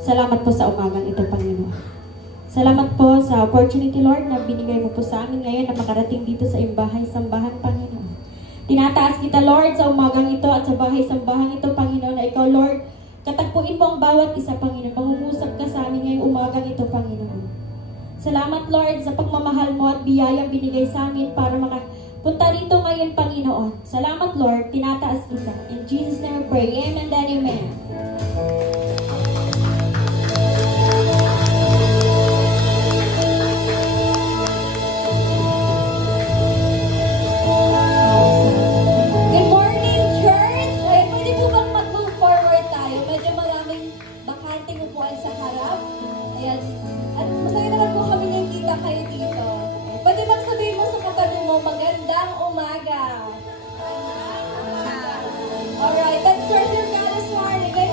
Salamat po sa umagang ito, Panginoon. Salamat po sa opportunity, Lord, na binigay mo po sa amin ngayon na makarating dito sa imbahay-sambahan, Panginoon. Tinataas kita, Lord, sa umagang ito at sa bahay-sambahan ito, Panginoon, na ikaw, Lord, katagpuin mo ang bawat isa, Panginoon. Pangungusap ka sa amin ngayong umagang ito, Panginoon. Salamat, Lord, sa pagmamahal mo at biyayang binigay sa amin para makapunta dito ngayon, Panginoon. Salamat, Lord, tinataas kita. In Jesus' name we pray. Amen and amen. Alright, let's start your God as morning.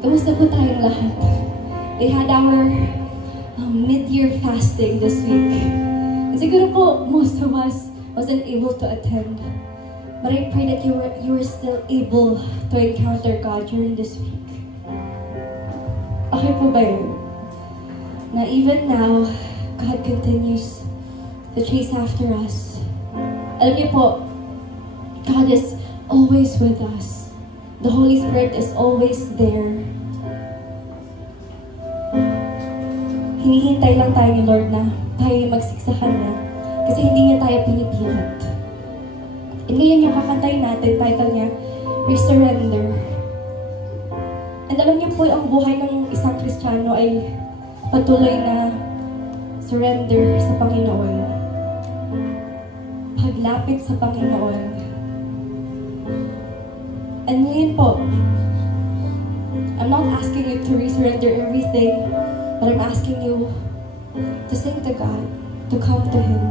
Kamusta po tayong lahat? We had our mid-year fasting this week. And siguro po, most of us wasn't able to attend. But I pray that you were still able to encounter God during this week. Okay po ba yun? Na even now, God continues to chase after us. Alam niyo po, God is always with us. The Holy Spirit is always there. Hinihintay lang tayo ni Lord na tayo magsik sa Kanya kasi hindi niya tayo pinipilit. And ngayon yung kakantayin natin, title niya, Resurrender. And alam niyo po, ang buhay ng isang Kristiyano ay patuloy na surrender sa Panginoon. Paglapit sa Panginoon. And ngayon po, I'm not asking you to resurrender everything, but I'm asking you to sing to God, to come to Him.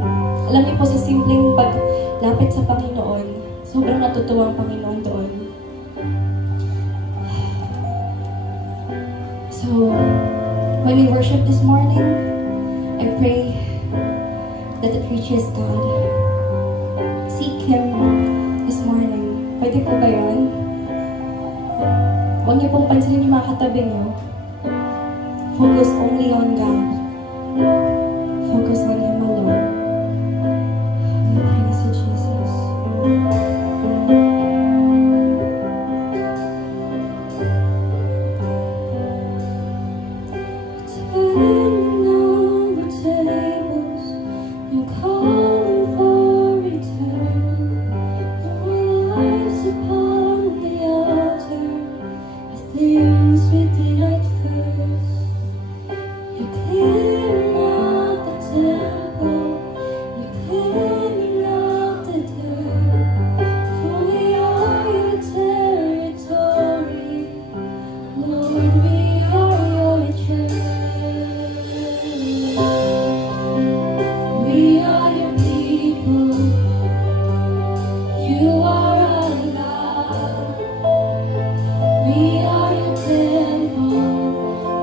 Alam niyo po, sa simpleng paglapit sa Panginoon, sobrang natutuwa ang Panginoon doon. So, when we worship this morning, I pray that it reaches God. Seek Him this morning. Pwede po ba yun? Huwag niyo pong pansinin yung mga katabi niyo. Focus only on God. Focus on Him alone. We praise you, Jesus. Turning over tables, you're calling for return. Our lives upon the altar, the things we did at first. You're clearing out the temple, you're clearing out the dirt. For we are your territory, Lord, we are your church. We are your people, you are our God. We are your temple,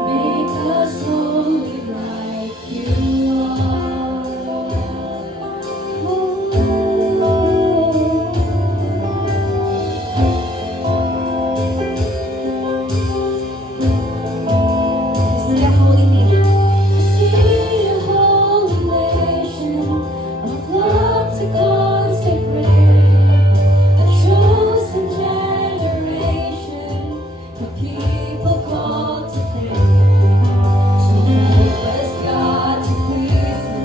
make us holy like you are. See a holy nation. See a holy nation, a flock to consecrate, a chosen generation, a people called to pray. So help us, God, to please you,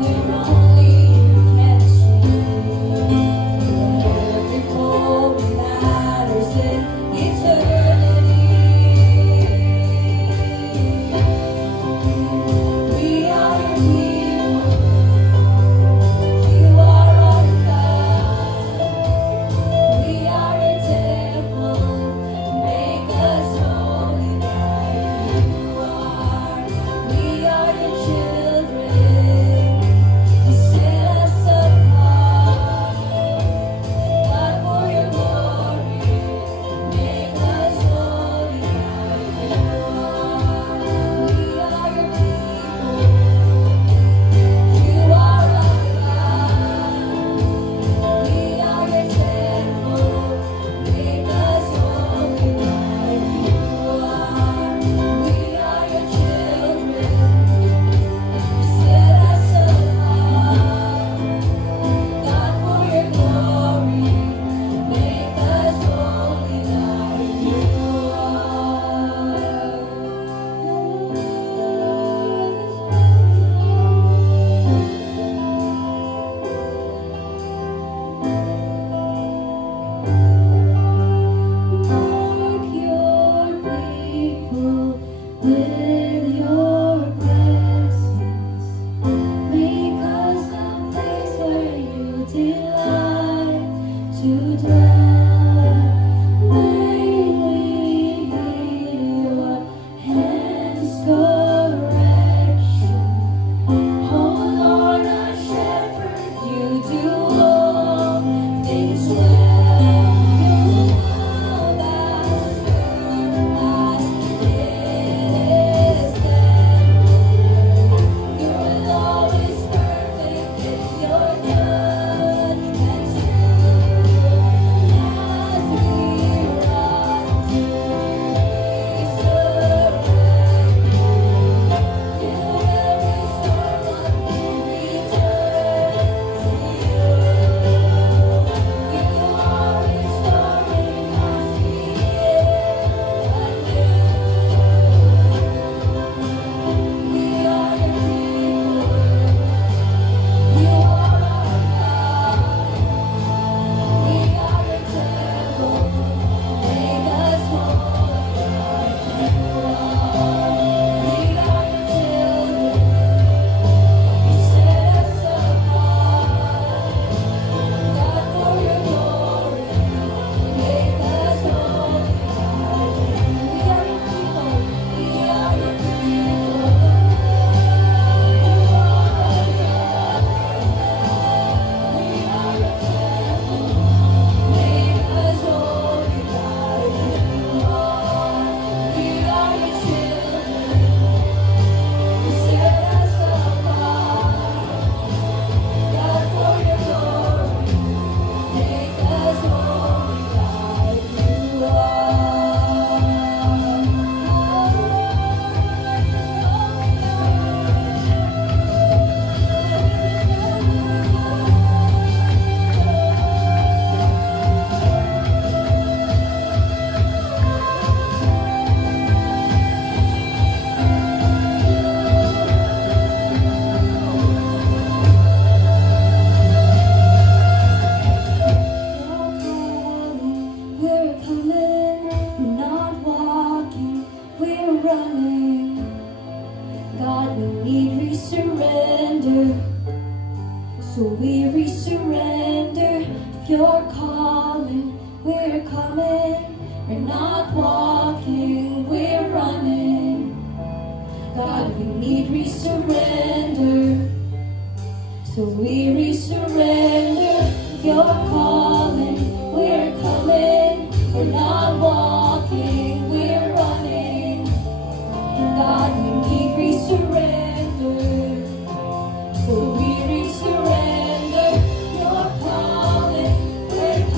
where only you can see. Every hope matters in eternity. We are your people, you are our God. We are your temple, make us holy like you are. We are your children, you set us apart. God, for your glory, make us holy like you are. We are your people, you are our God. We are your temple, make us holy like you are. We are your children, you set us apart. God, for your glory, make us holy like you Mark your people with your presence. Make us a place where you delight to dwell. May we hear your hands correction. Oh Lord, our shepherd, you do all things well. Your love has turned my You're calling, we're coming. We're not walking, we're running. God, we need resurrender. So we resurrender. You're calling, we're coming. We're not walking, we're running. God, we need resurrender. So we resurrender. You're calling, we're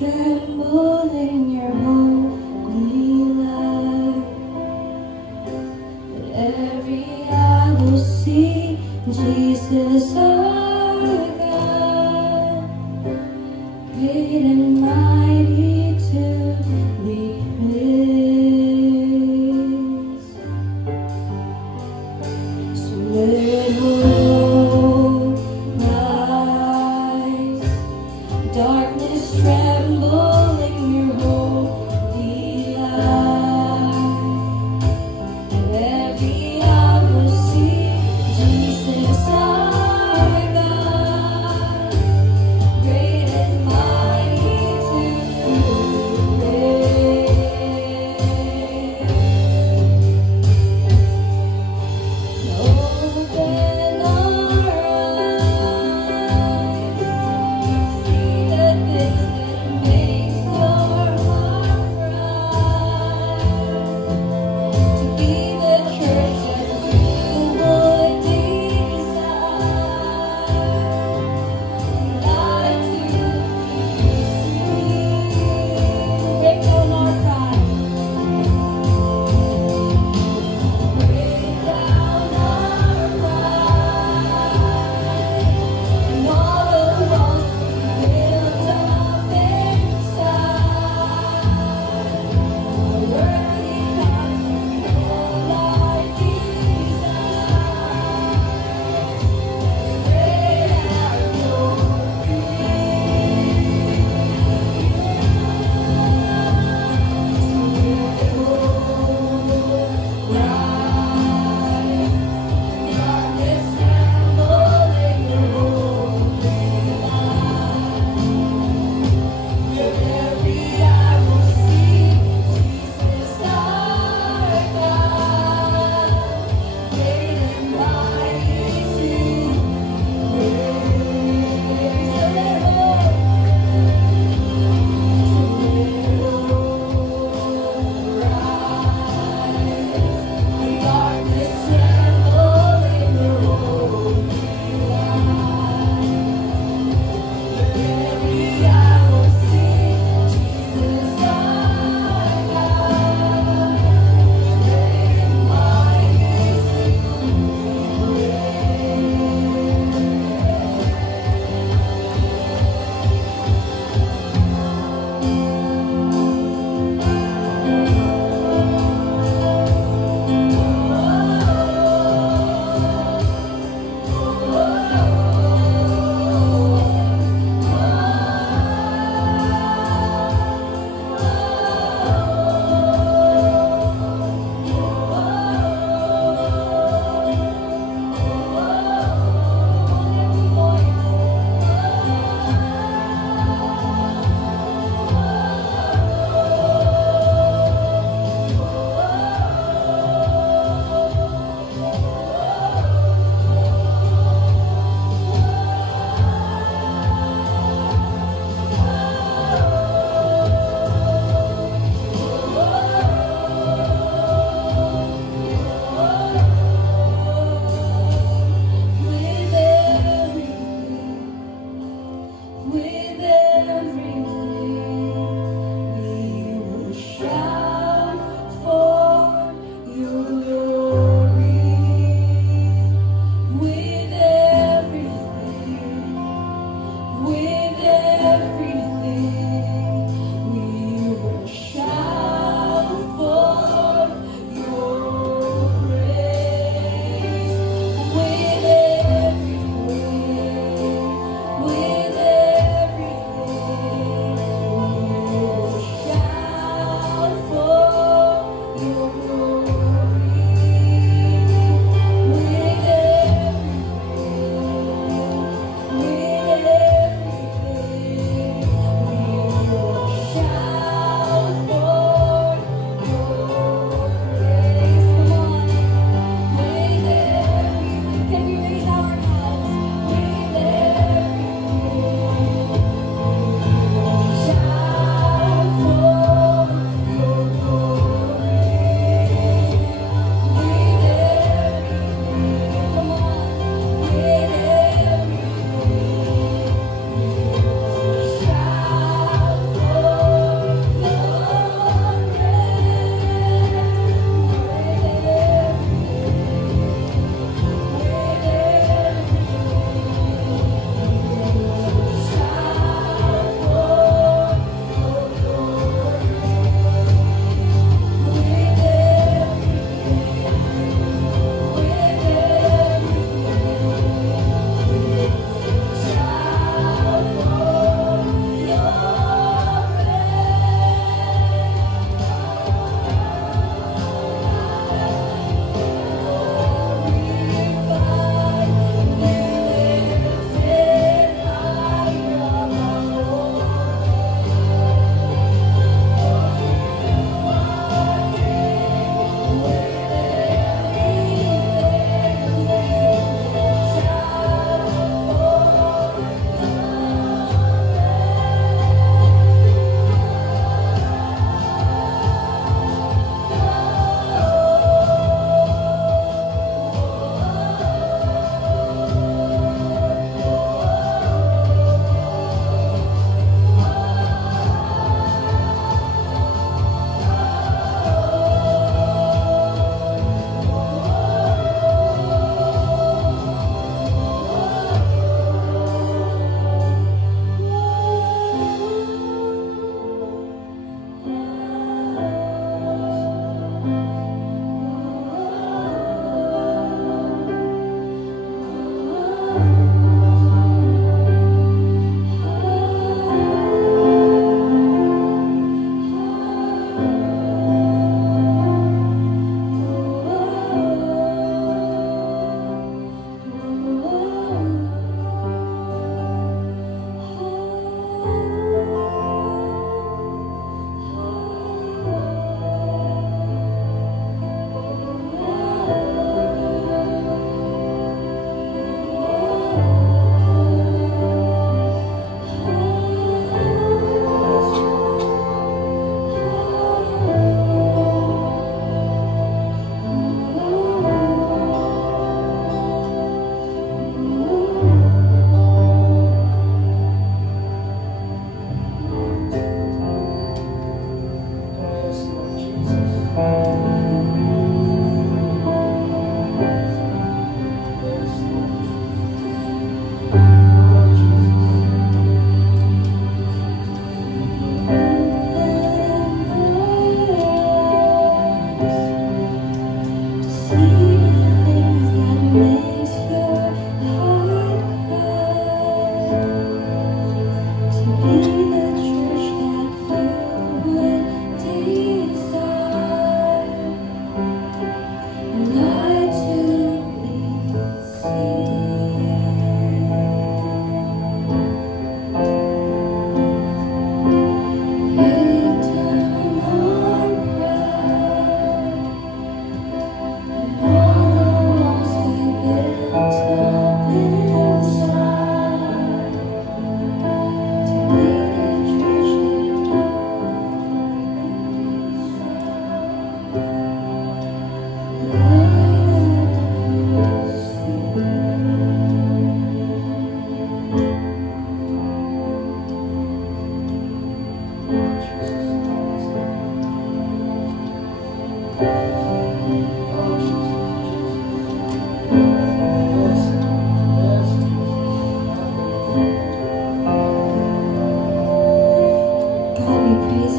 tremble in your holy light. That every eye will see Jesus our God, great and mighty to be praised. So let hope rise, darkness tremble.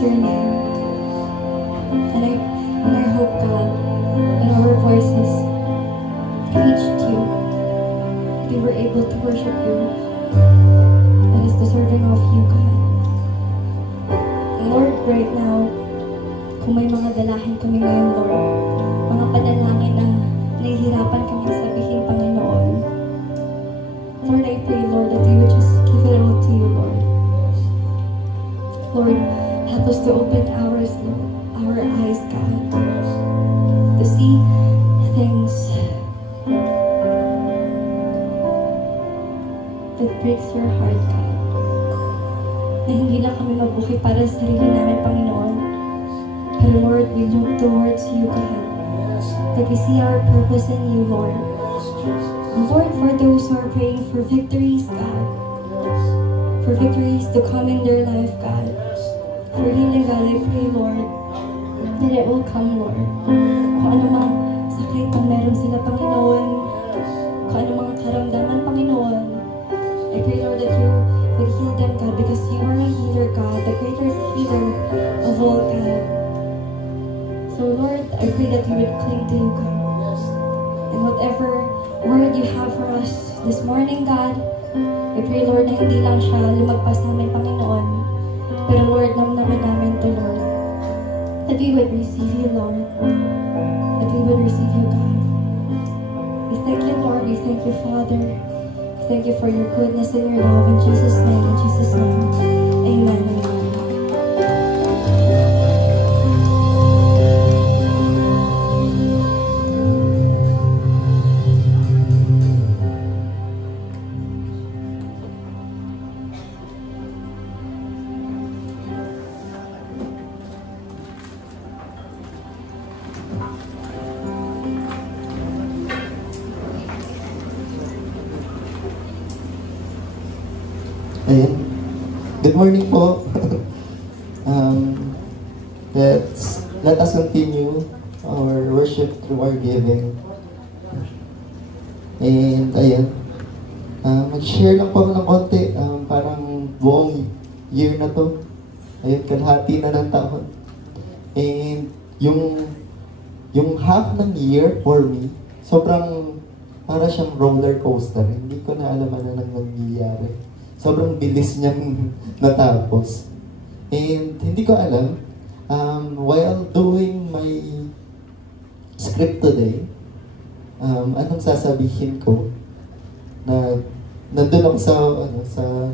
your name. And I hope, God, that our voices reached you, that we were able to worship you. That is deserving of you, God. And Lord, right now, kung may mga dalahin kami ngayon, Lord, mga panalangin na nahihirapan kami sabihin, Panginoon, Lord, I pray, Lord, that you would just give it all to you, Lord. Lord, help us to open our eyes, God, to see things that breaks your heart, God. Na hindi lang kami mabuhay para sa sarili namin, Panginoon. Pero Lord, we look towards you, God. That we see our purpose in you, Lord. And Lord, for those who are praying for victories, God, for victories to come in their life, God, for healing, God, I pray, Lord, that it will come, Lord. Kung ano mang sakit na meron sila, Panginoon, kung ano mga karamdaman, Panginoon, I pray, Lord, that you would heal them, God, because you are a healer, God, the greatest healer of all, God. So, Lord, I pray that you would cling to you, God. And whatever word you have for us this morning, God, I pray, Lord, na hindi lang siya lumagpas namin, Panginoon, pero, Lord, namnamin namin to, Lord, that we would receive you, Lord, that we would receive you, God. We thank you, Lord, we thank you, Father. Thank you for your goodness and your love. In Jesus' name, amen, amen. Ayan. Good morning po. Let us continue our worship through our giving. And ayan. Mag-share lang po ako ng konti. Parang buong year na to. Ayun, kalahati na ng taon. And yung half ng year for me, sobrang para siyang roller coaster. Hindi ko na alam ano nang nangyayari. Sobrang bilis niyang natapos. And hindi ko alam, while doing my script today, anong sasabihin ko, na nandun ako sa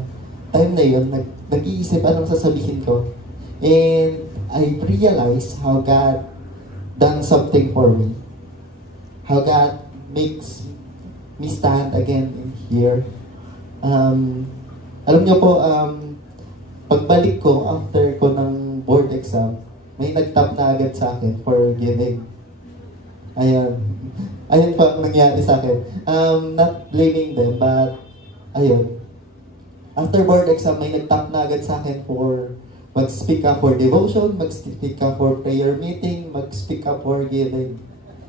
time na yun, nag-iisip anong sasabihin ko. And I realized how God done something for me. How God makes me stand again in here. Alam niyo po, pagbalik ko after ko ng board exam, may nag-tap na agad sa akin for giving. Ayan. Ayun po ang nangyari sa akin. Not blaming them, but ayun. After board exam, may nag-tap na agad sa akin for mag-speak up for devotion, mag-speak up for prayer meeting, mag-speak up for giving.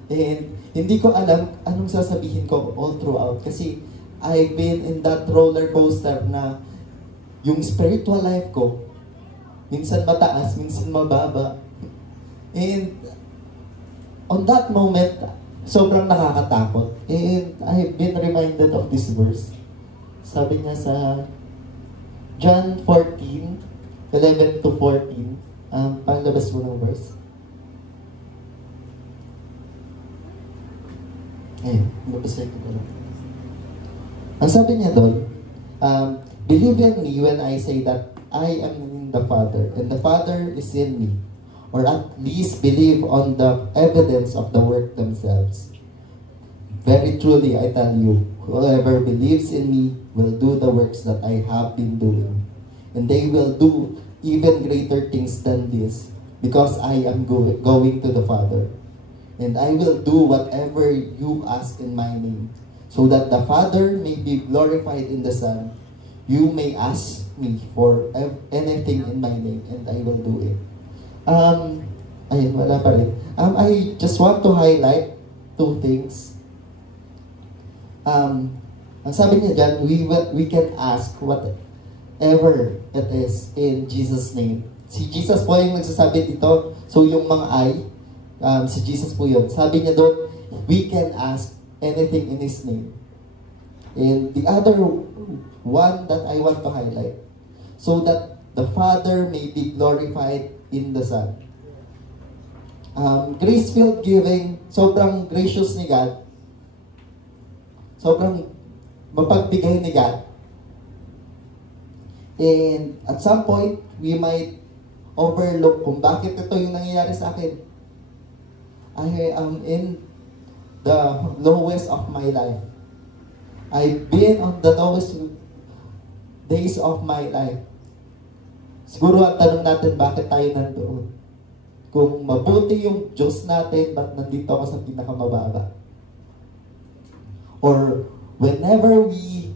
And hindi ko alam anong sasabihin ko all throughout kasi I've been in that roller coaster na yung spiritual life ko, minsan mataas, minsan mababa. And on that moment, sobrang nakakatakot. And I've been reminded of this verse. Sabi niya sa John 14:11 to 14. Palabas mo ng verse. Ayun, nabasay ko pala. Ang sabi niya doon, believe in me when I say that I am in the Father, and the Father is in me. Or at least believe on the evidence of the work themselves. Very truly, I tell you, whoever believes in me will do the works that I have been doing. And they will do even greater things than this, because I am going to the Father. And I will do whatever you ask in my name, so that the Father may be glorified in the Son. You may ask me for anything in my name, and I will do it. Ayun, wala pa rin. I just want to highlight two things. Ang sabi niya dyan, we can ask whatever it is in Jesus' name. Si Jesus po yung nagsasabi dito. So yung mga I, si Jesus po yun. Sabi niya doon, we can ask anything in His name. And the other one that I want to highlight, so that the Father may be glorified in the Son. Grace-filled giving, sobrang gracious ni God, sobrang mapagbigay ni God. And at some point, we might overlook kung bakit ito yung nangyayari sa akin. I am in the lowest of my life. I've been on the lowest days of my life. Siguro ang tanong natin, bakit tayo nandoon? Kung mabuti yung Diyos natin, ba't nandito ako sa pinakamababa? Or whenever we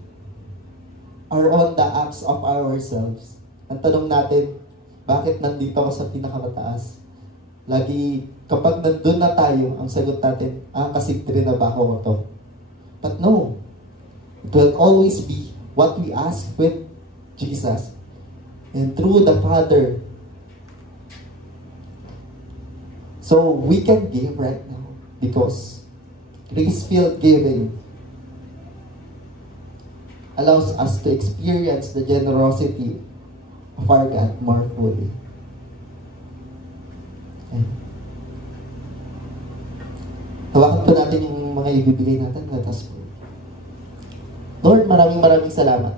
are on the ups of ourselves, ang tanong natin, bakit nandito ako sa pinakamataas? Lagi, kapag nandun na tayo, ang sagot natin, kasi trinabaho ko to. But no, it will always be what we ask with Jesus and through the Father. So we can give right now because grace-filled giving allows us to experience the generosity of our God more fully. Okay. Hawakan po natin yung mga ibibigay natin. Let us pray. Lord, maraming salamat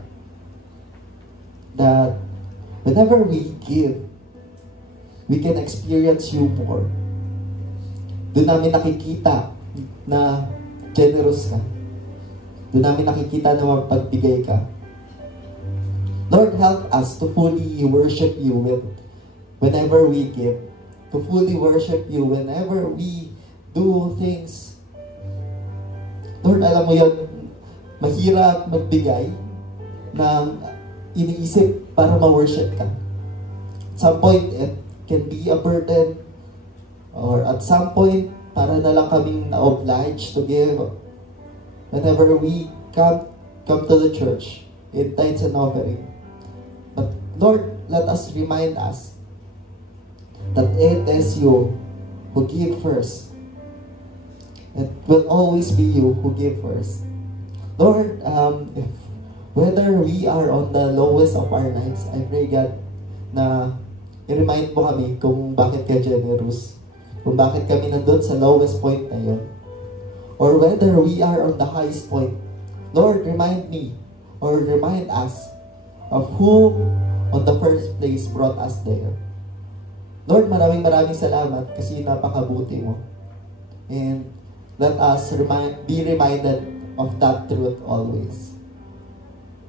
that whenever we give, we can experience you more. Doon namin nakikita na generous ka. Doon namin nakikita na mapagbigay ka. Lord, help us to fully worship you whenever we give. To fully worship you whenever we do things. Lord, alam mo yun, mahirap magbigay ng iniisip para ma-worship ka. At some point, it can be a burden. Or at some point, para na lang kaming na-obliged to give. Whenever we come to the church, in tithes and offering. But Lord, let us remind us that it is you who give first. It will always be you who give first. Lord, whether we are on the lowest of our lives, I pray God na i-remind mo kami kung bakit ka generous. Kung bakit kami nandun sa lowest point na yun. Or whether we are on the highest point. Lord, remind me or remind us of who on the first place brought us there. Lord, maraming salamat kasi napakabuti mo. And let us be reminded of that truth always.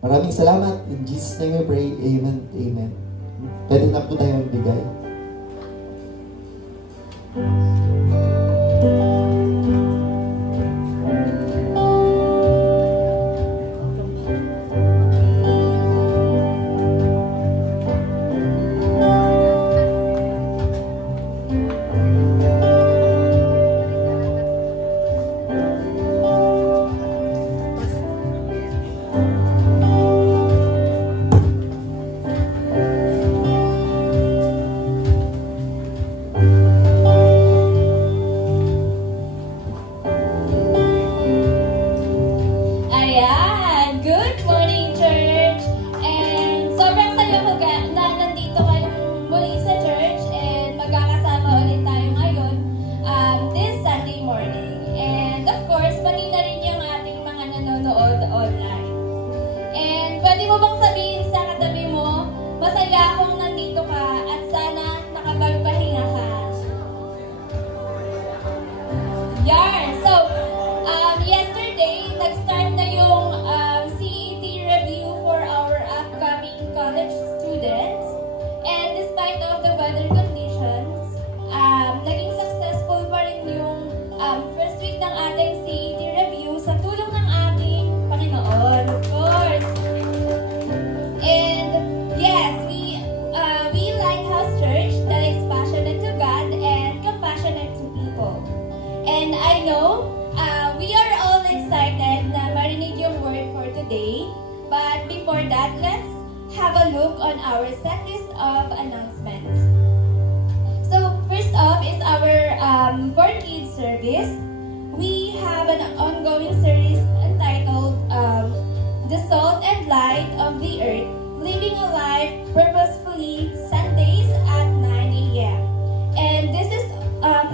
Maraming salamat. In Jesus' name we pray. Amen. Amen. Pwede na po tayo magbigay. look on our set list of announcements. So first off is our for kids service. We have an ongoing series entitled The Salt and Light of the Earth, Living a Life Purposefully, Sundays at 9 a.m. And this is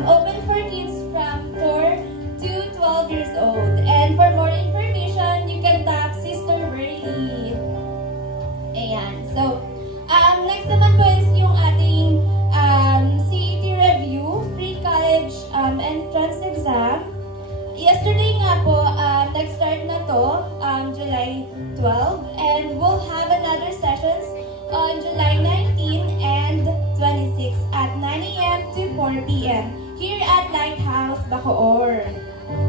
open for kids from 4 to 12 years old. And for more information, you can tap Sister Burley. Ayan. So, next naman po is yung ating CET review, free college entrance exam. Yesterday nga po, nag-start na to, July 12, and we'll have another sessions on July 19 and 26 at 9 a.m. to 4 p.m. here at Lighthouse, Bacoor.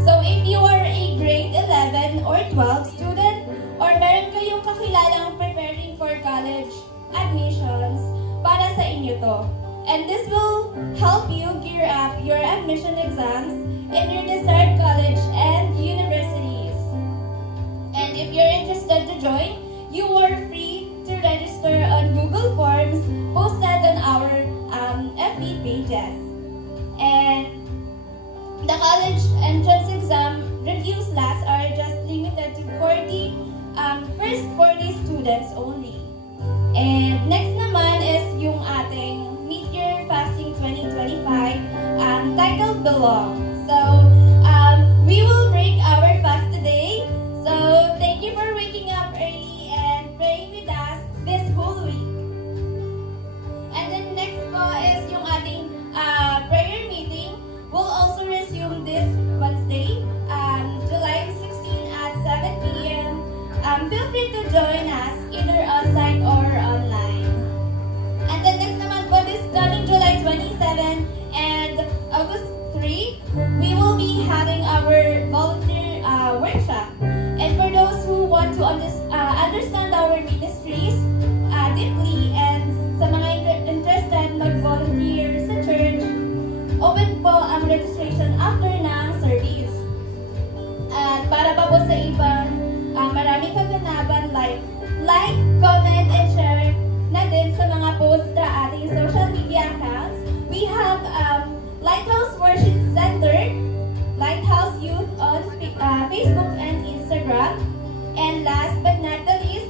So if you are a grade 11 or 12 student, or meron kayong kakilalang preparing for college admissions, para sa inyo to. And this will help you gear up your admission exams in your desired college and universities. And if you're interested to join, you are free to register on Google Forms posted on our FB pages. And the college entrance exam review slots are just limited to 40 first 40 students only. And next naman is yung ating Mid-Year Fasting 2025 titled Belong. So, we will break our fast today. So, thank you for waking up early and praying with us this whole week. And then next po is yung ating prayer meeting. We'll also resume this Wednesday, July 16 at 7 p.m. Feel free to join us either on-site or online. And then next naman po, this coming July 27 and August 3, we will be having our volunteer workshop. And for those who want to understand our ministries deeply and sa mga interested mag-volunteer sa church, open po ang registration after ng service. At para pa po sa ibang maraming kaganapan, like, comment, and share na din sa mga posts sa ating social media accounts. We have Lighthouse Worship Center, Lighthouse Youth on Facebook and Instagram, and last but not the least,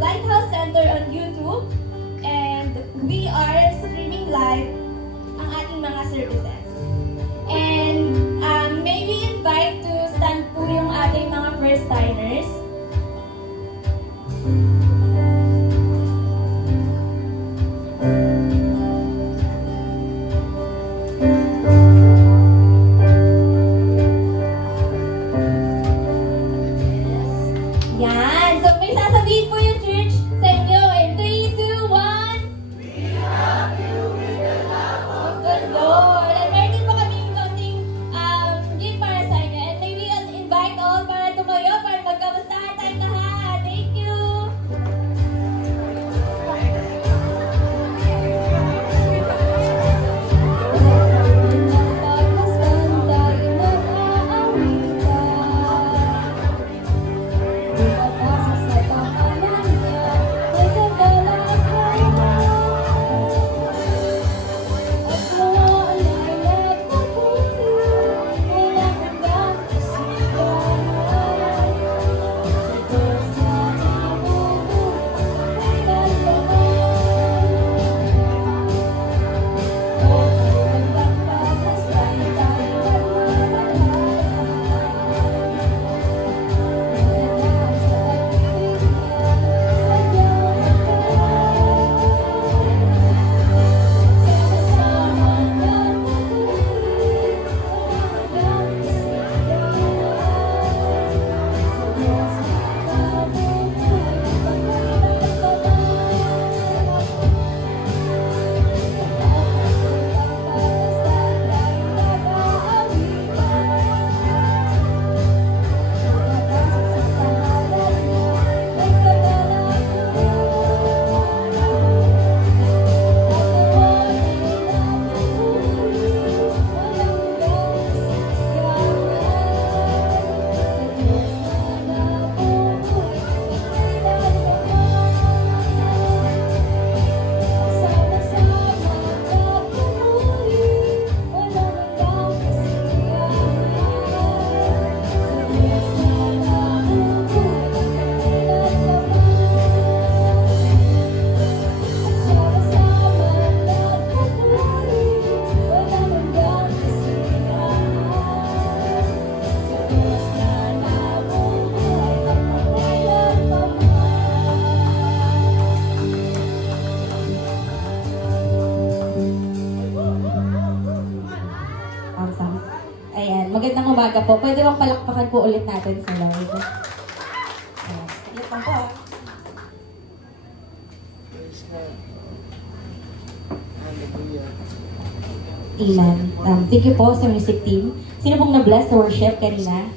Lighthouse Center on YouTube, and we are streaming live ang ating mga services. And may we invite to stand po yung ating mga first-timers. Yan. So may sasabihin po yung church sa inyo in 3, 2, 1. We love you with the love of the Lord. And Magandang umaga po. Pwede bang palakpakan po ulit natin sa Lord? Ulit lang po. Amen. Thank you po sa music team. Sino pong na-bless sa worship kanina?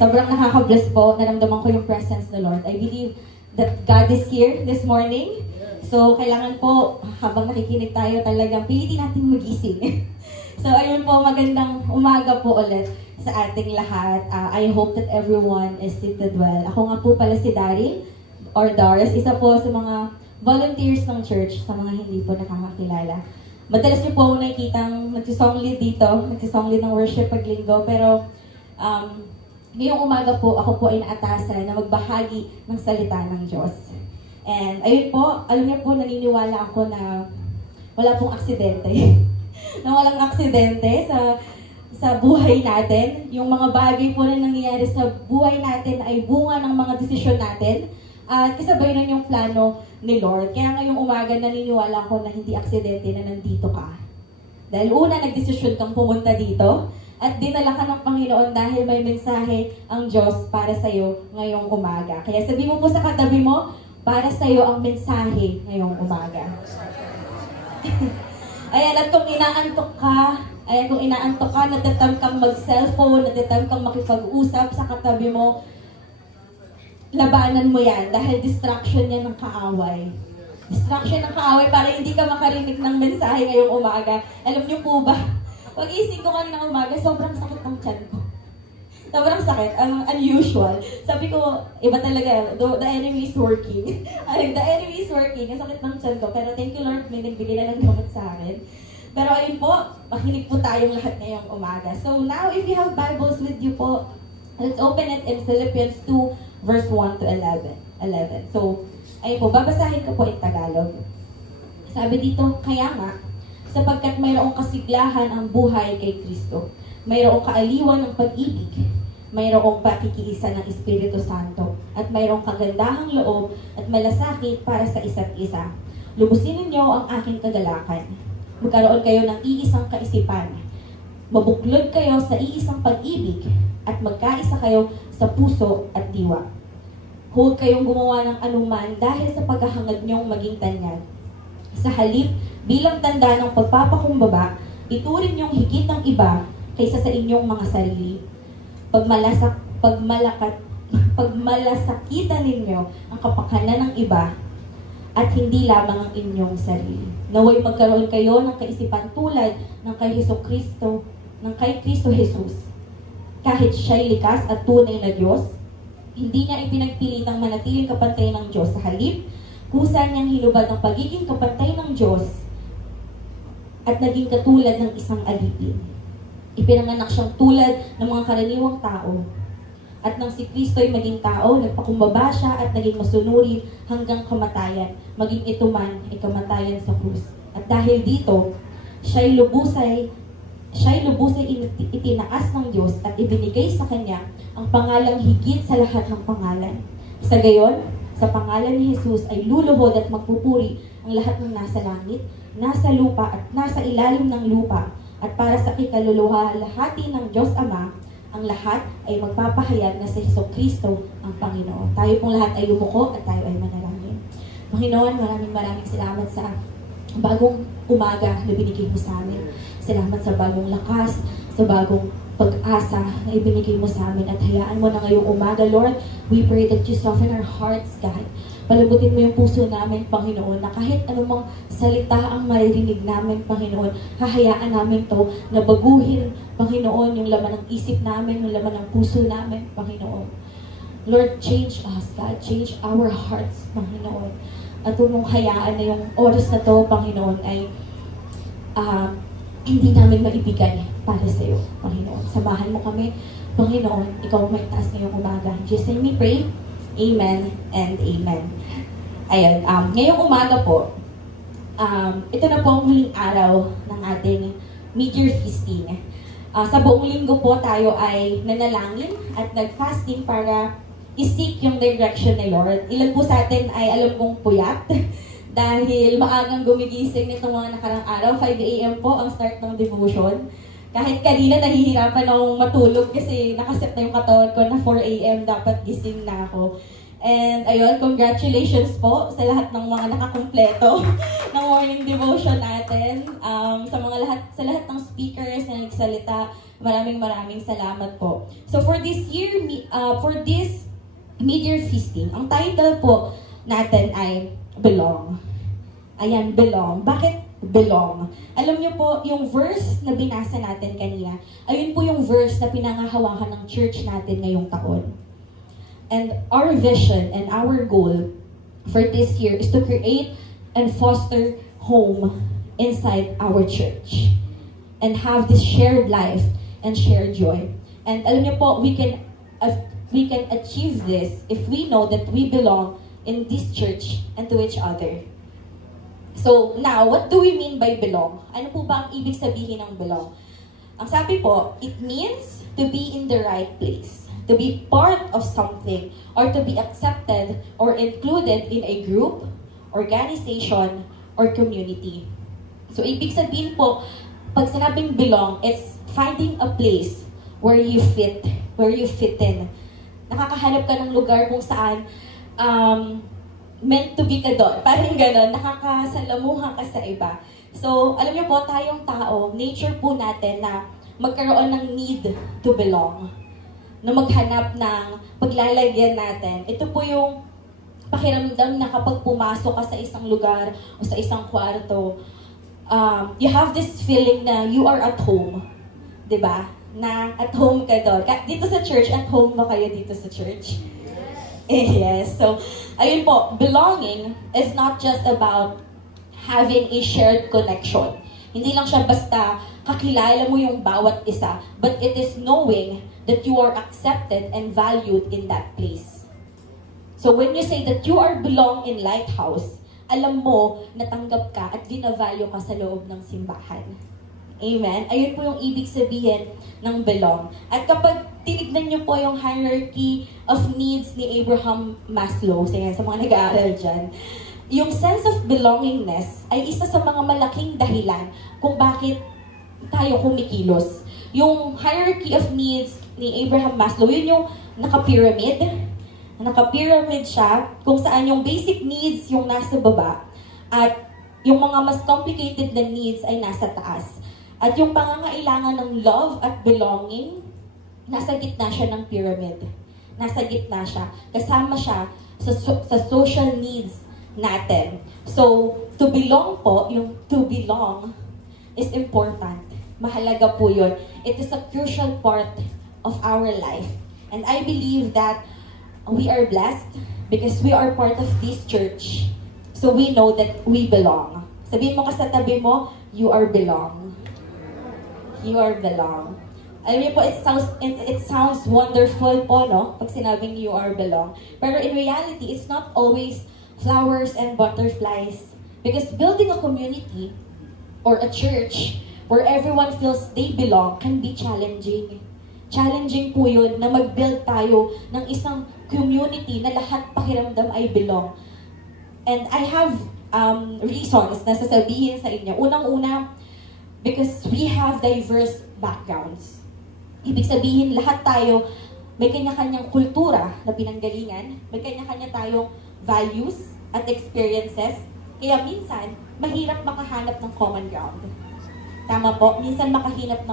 Sobrang nakaka-bless po. Naramdaman ko yung presence ng Lord. I believe that God is here this morning. So, kailangan po, habang nakikinig tayo, talagang pilitin natin magising. So, ayun po, magandang umaga po ulit sa ating lahat. I hope that everyone is seated well. Ako nga po pala si Daryl, or Doris, isa po sa mga volunteers ng church, sa mga hindi po nakakakilala. Madalas niyo po ako nakikitang nagsisong lead dito, nagsisong lead ng worship paglinggo, pero ngayong umaga po, ako po ay naatasan na magbahagi ng salita ng Diyos. And ayun po, alam niyo po, naniniwala ako na wala pong aksidente. Na walang aksidente sa buhay natin. Yung mga bagay po na nangyayari sa buhay natin ay bunga ng mga desisyon natin. At kasabay na yung plano ni Lord. Kaya ngayong umaga naniniwala ko na hindi aksidente na nandito ka. Dahil una, nagdesisyon kang pumunta dito. At dinala ka ng Panginoon dahil may mensahe ang Diyos para sa'yo ngayong umaga. Kaya sabi mo po sa katabi mo, para sa'yo ang mensahe ngayong umaga. Ayan, at kung inaantok ka, natatam kang mag-cellphone, natatam kang makipag-usap sa katabi mo, labanan mo yan dahil distraction yan ng kaaway. Distraction ng kaaway para hindi ka makarinig ng mensahe ngayong umaga. Alam niyo po ba, pag-ising ko kanina umaga, sobrang sakit ang tiyan ko. Sobrang sakit, unusual. Sabi ko, iba talaga, the enemy is working. The enemy is working, ang sakit ng tiyan ko. Pero thank you Lord, may nagbigay na ng gamot sa akin. Pero ayun po, makinig po tayong lahat ngayong umaga. So now, if you have Bibles with you po, let's open it in Philippians 2, verse 1 to 11. So, ayun po, babasahin ko po in Tagalog. Sabi dito, kaya nga, sapagkat mayroong kasiglahan ang buhay kay Kristo, mayroong kaaliwan ng pag-ibig, mayroong pakikiisa ng Espiritu Santo, at mayroong kagandahang loob at malasakit para sa isa't isa. Lubusin ninyo ang aking kagalakan. Magkaroon kayo ng iisang kaisipan. Mabuklod kayo sa iisang pag-ibig at magkaisa kayo sa puso at diwa. Huwag kayong gumawa ng anuman dahil sa paghahangad niyong maging tanyag. Sa halip, bilang tanda ng pagpapakumbaba, iturin niyong higit ng iba kaysa sa inyong mga sarili. Pagmalasakitan ninyo ang kapakanan ng iba at hindi lamang ang inyong sarili. Naway magkaroon kayo ng kaisipan tulad ng kay Kristo Jesus. Kahit siya'y likas at tunay na Diyos, hindi niya ipinagpilitang manatiling kapantay ng Diyos. Sa halip, kusa niyang hinubad ang pagiging kapantay ng Diyos at naging katulad ng isang alipin. Ipinanganak siyang tulad ng mga karaniwang tao. At nang si Kristo'y maging tao, nagpakumbaba siya at naging masunuri hanggang kamatayan, maging ito man ay kamatayan sa krus. At dahil dito, siya'y lubusay itinaas ng Diyos at ibinigay sa Kanya ang pangalang higit sa lahat ng pangalan. Sa gayon, sa pangalan ni Jesus ay luluhod at magpupuri ang lahat ng nasa langit, nasa lupa at nasa ilalim ng lupa. At para sa ikaluluhalahati ng Diyos Ama, ang lahat ay magpapahayag na si Kristo ang Panginoon. Tayo pong lahat ay yumuko at tayo ay manalangin. Panginoon, maraming salamat sa bagong umaga na binigay mo sa amin. Salamat sa bagong lakas, sa bagong pag-asa na ibinigay mo sa amin. At hayaan mo na ngayong umaga, Lord, we pray that you soften our hearts, God. Palabutin mo yung puso namin, Panginoon, na kahit anumang salita ang maririnig namin, Panginoon, hahayaan namin to na baguhin, Panginoon, yung laman ng isip namin, yung laman ng puso namin, Panginoon. Lord, change us, God. Change our hearts, Panginoon. At mong hayaan na yung oras na to, Panginoon, ay hindi namin maibigay para sa iyo, Panginoon. Samahan mo kami, Panginoon, ikaw may taas ngayong umaga. In Jesus' name we pray. Amen and amen. Ayun, ngayong umaga po, ito na po ang huling araw ng ating mid-year feasting. Sa buong linggo po tayo ay nanalangin at nag-fasting para i-seek yung direction ni Lord. Ilan po sa atin ay alam kong puyat dahil maagang gumigising nitong mga nakarang araw. 5 a.m. po ang start ng devotion. Kahit kanina nahihirapan akong matulog kasi nakaset na yung katawan ko na 4 a.m. dapat gising na ako. And ayun, congratulations po sa lahat ng mga nakakumpleto ng morning devotion natin. Sa lahat ng speakers na nagsalita, maraming salamat po. So for this year, for this mid-year feasting, ang title po natin ay Belong. Ayan, belong. Bakit belong? Alam niyo po, yung verse na binasa natin kanina, ayun po yung verse na pinangahawakan ng church natin ngayong taon. And our vision and our goal for this year is to create and foster home inside our church. And have this shared life and shared joy. And alam niyo po, we can achieve this if we know that we belong in this church and to each other. So, now, what do we mean by belong? Ano po ba ang ibig sabihin ng belong? Ang sabi po, it means to be in the right place, to be part of something, or to be accepted or included in a group, organization, or community. So, ibig sabihin po, pag sinabing belong, it's finding a place where you fit in. Nakakahanap ka ng lugar kung saan meant to be ka doon. Parang gano'n, nakakasalamuha ka sa iba. So, alam niyo po, tayong tao, nature po natin na magkaroon ng need to belong. Na maghanap ng paglalagyan natin. Ito po yung pakiramdam na kapag pumasok ka sa isang lugar o sa isang kwarto, you have this feeling na you are at home. Diba? Na at home ka doon. Dito sa church, at home ba kayo dito sa church? Yes. So, ayun po, belonging is not just about having a shared connection. Hindi lang siya basta kakilala mo yung bawat isa, but it is knowing that you are accepted and valued in that place. So, when you say that you are belong in Lighthouse, alam mo, natanggap ka at ginavalue ka sa loob ng simbahan. Amen? Ayun po yung ibig sabihin ng belong. At kapag tinignan niyo po yung hierarchy of needs ni Abraham Maslow, sa mga nag-aaral dyan, yung sense of belongingness ay isa sa mga malaking dahilan kung bakit tayo kumikilos. Yung hierarchy of needs ni Abraham Maslow, yun yung naka-pyramid. Naka-pyramid siya kung saan yung basic needs yung nasa baba at yung mga mas complicated na needs ay nasa taas. At yung pangangailangan ng love at belonging, nasa gitna siya ng pyramid. Nasa gitna siya. Kasama siya sa social needs natin. So, to belong po, yung to belong, is important. Mahalaga po yun. It is a crucial part of our life. And I believe that we are blessed because we are part of this church. So we know that we belong. Sabihin mo ka sa tabi mo, you are belong. You are belong. Alam niyo po, it sounds wonderful po, no? Pag sinabing you are belong. Pero in reality, it's not always flowers and butterflies. Because building a community or a church where everyone feels they belong can be challenging. Challenging po yun na mag-build tayo ng isang community na lahat pakiramdam ay belong. And I have reasons na sasabihin sa inyo. Unang-una, because we have diverse backgrounds. Ibig sabihin, lahat tayo may kanya-kanyang kultura na pinanggalingan, may kanya-kanya tayong values at experiences, kaya minsan, mahirap makahanap ng common ground. Tama po? Minsan mahirap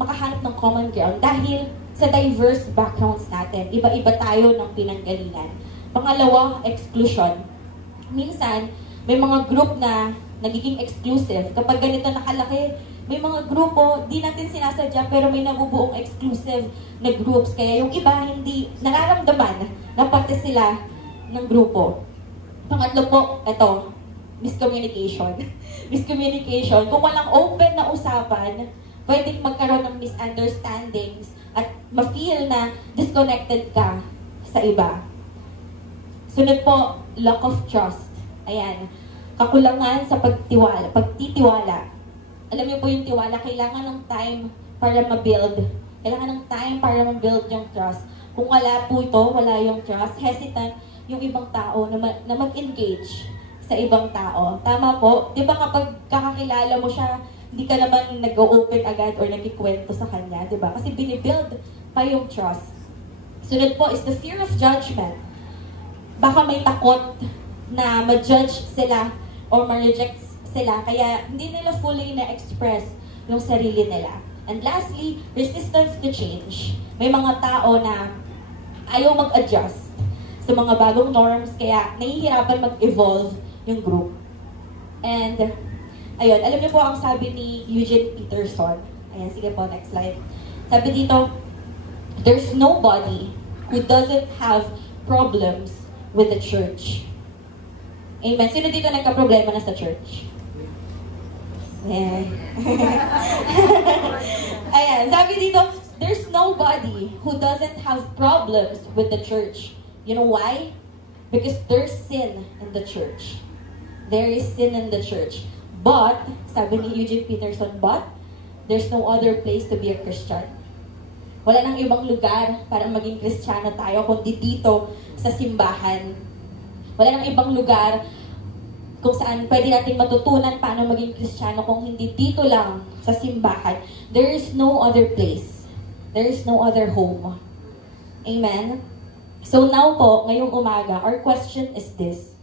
makahanap ng common ground dahil sa diverse backgrounds natin. Iba-iba tayo ng pinanggalingan. Pangalawa, exclusion. Minsan, may mga group na nagiging exclusive. Kapag ganito nakalaki, may mga grupo, di natin sinasadya, pero may nabubuong exclusive na groups. Kaya yung iba, hindi nararamdaman na parte sila ng grupo. Pangatlo po, ito, miscommunication. Miscommunication. Kung walang open na usapan, pwedeng magkaroon ng misunderstandings at ma-feel na disconnected ka sa iba. Sunod po, lack of trust. Ayan. Kakulangan sa pagtitiwala. Alam niyo po yung tiwala, kailangan ng time para ma-build. Kailangan ng time para ma-build yung trust. Kung wala po ito, wala yung trust, hesitant yung ibang tao na mag-engage sa ibang tao. Tama po? Di ba kapag kakakilala mo siya, hindi ka naman nag-open agad or nagkikwento sa kanya, di ba? Kasi binibuild pa yung trust. Sunod po is the fear of judgment. Baka may takot na ma-judge sila or ma-reject sila, kaya hindi nila fully na-express yung sarili nila. And lastly, resistance to change. May mga tao na ayaw mag-adjust sa mga bagong norms, kaya nahihirapan mag-evolve yung group. And, ayun, alam niyo po ang sabi ni Eugene Peterson. Ayan, sige po, next slide. Sabi dito, there's nobody who doesn't have problems with the church. Amen. Sino dito nagka-problema na sa church? Yeah. Ayan, sabi dito, there's nobody who doesn't have problems with the church. You know why? Because there's sin in the church. There is sin in the church. But, sabi ni Eugene Peterson, but, there's no other place to be a Christian. Wala nang ibang lugar para maging Kristiyano tayo kundi dito sa simbahan. Wala nang ibang lugar kung saan pwede natin matutunan paano maging Kristiyano kung hindi dito lang sa simbahan. There is no other place. There is no other home. Amen? So now po, ngayong umaga, our question is this.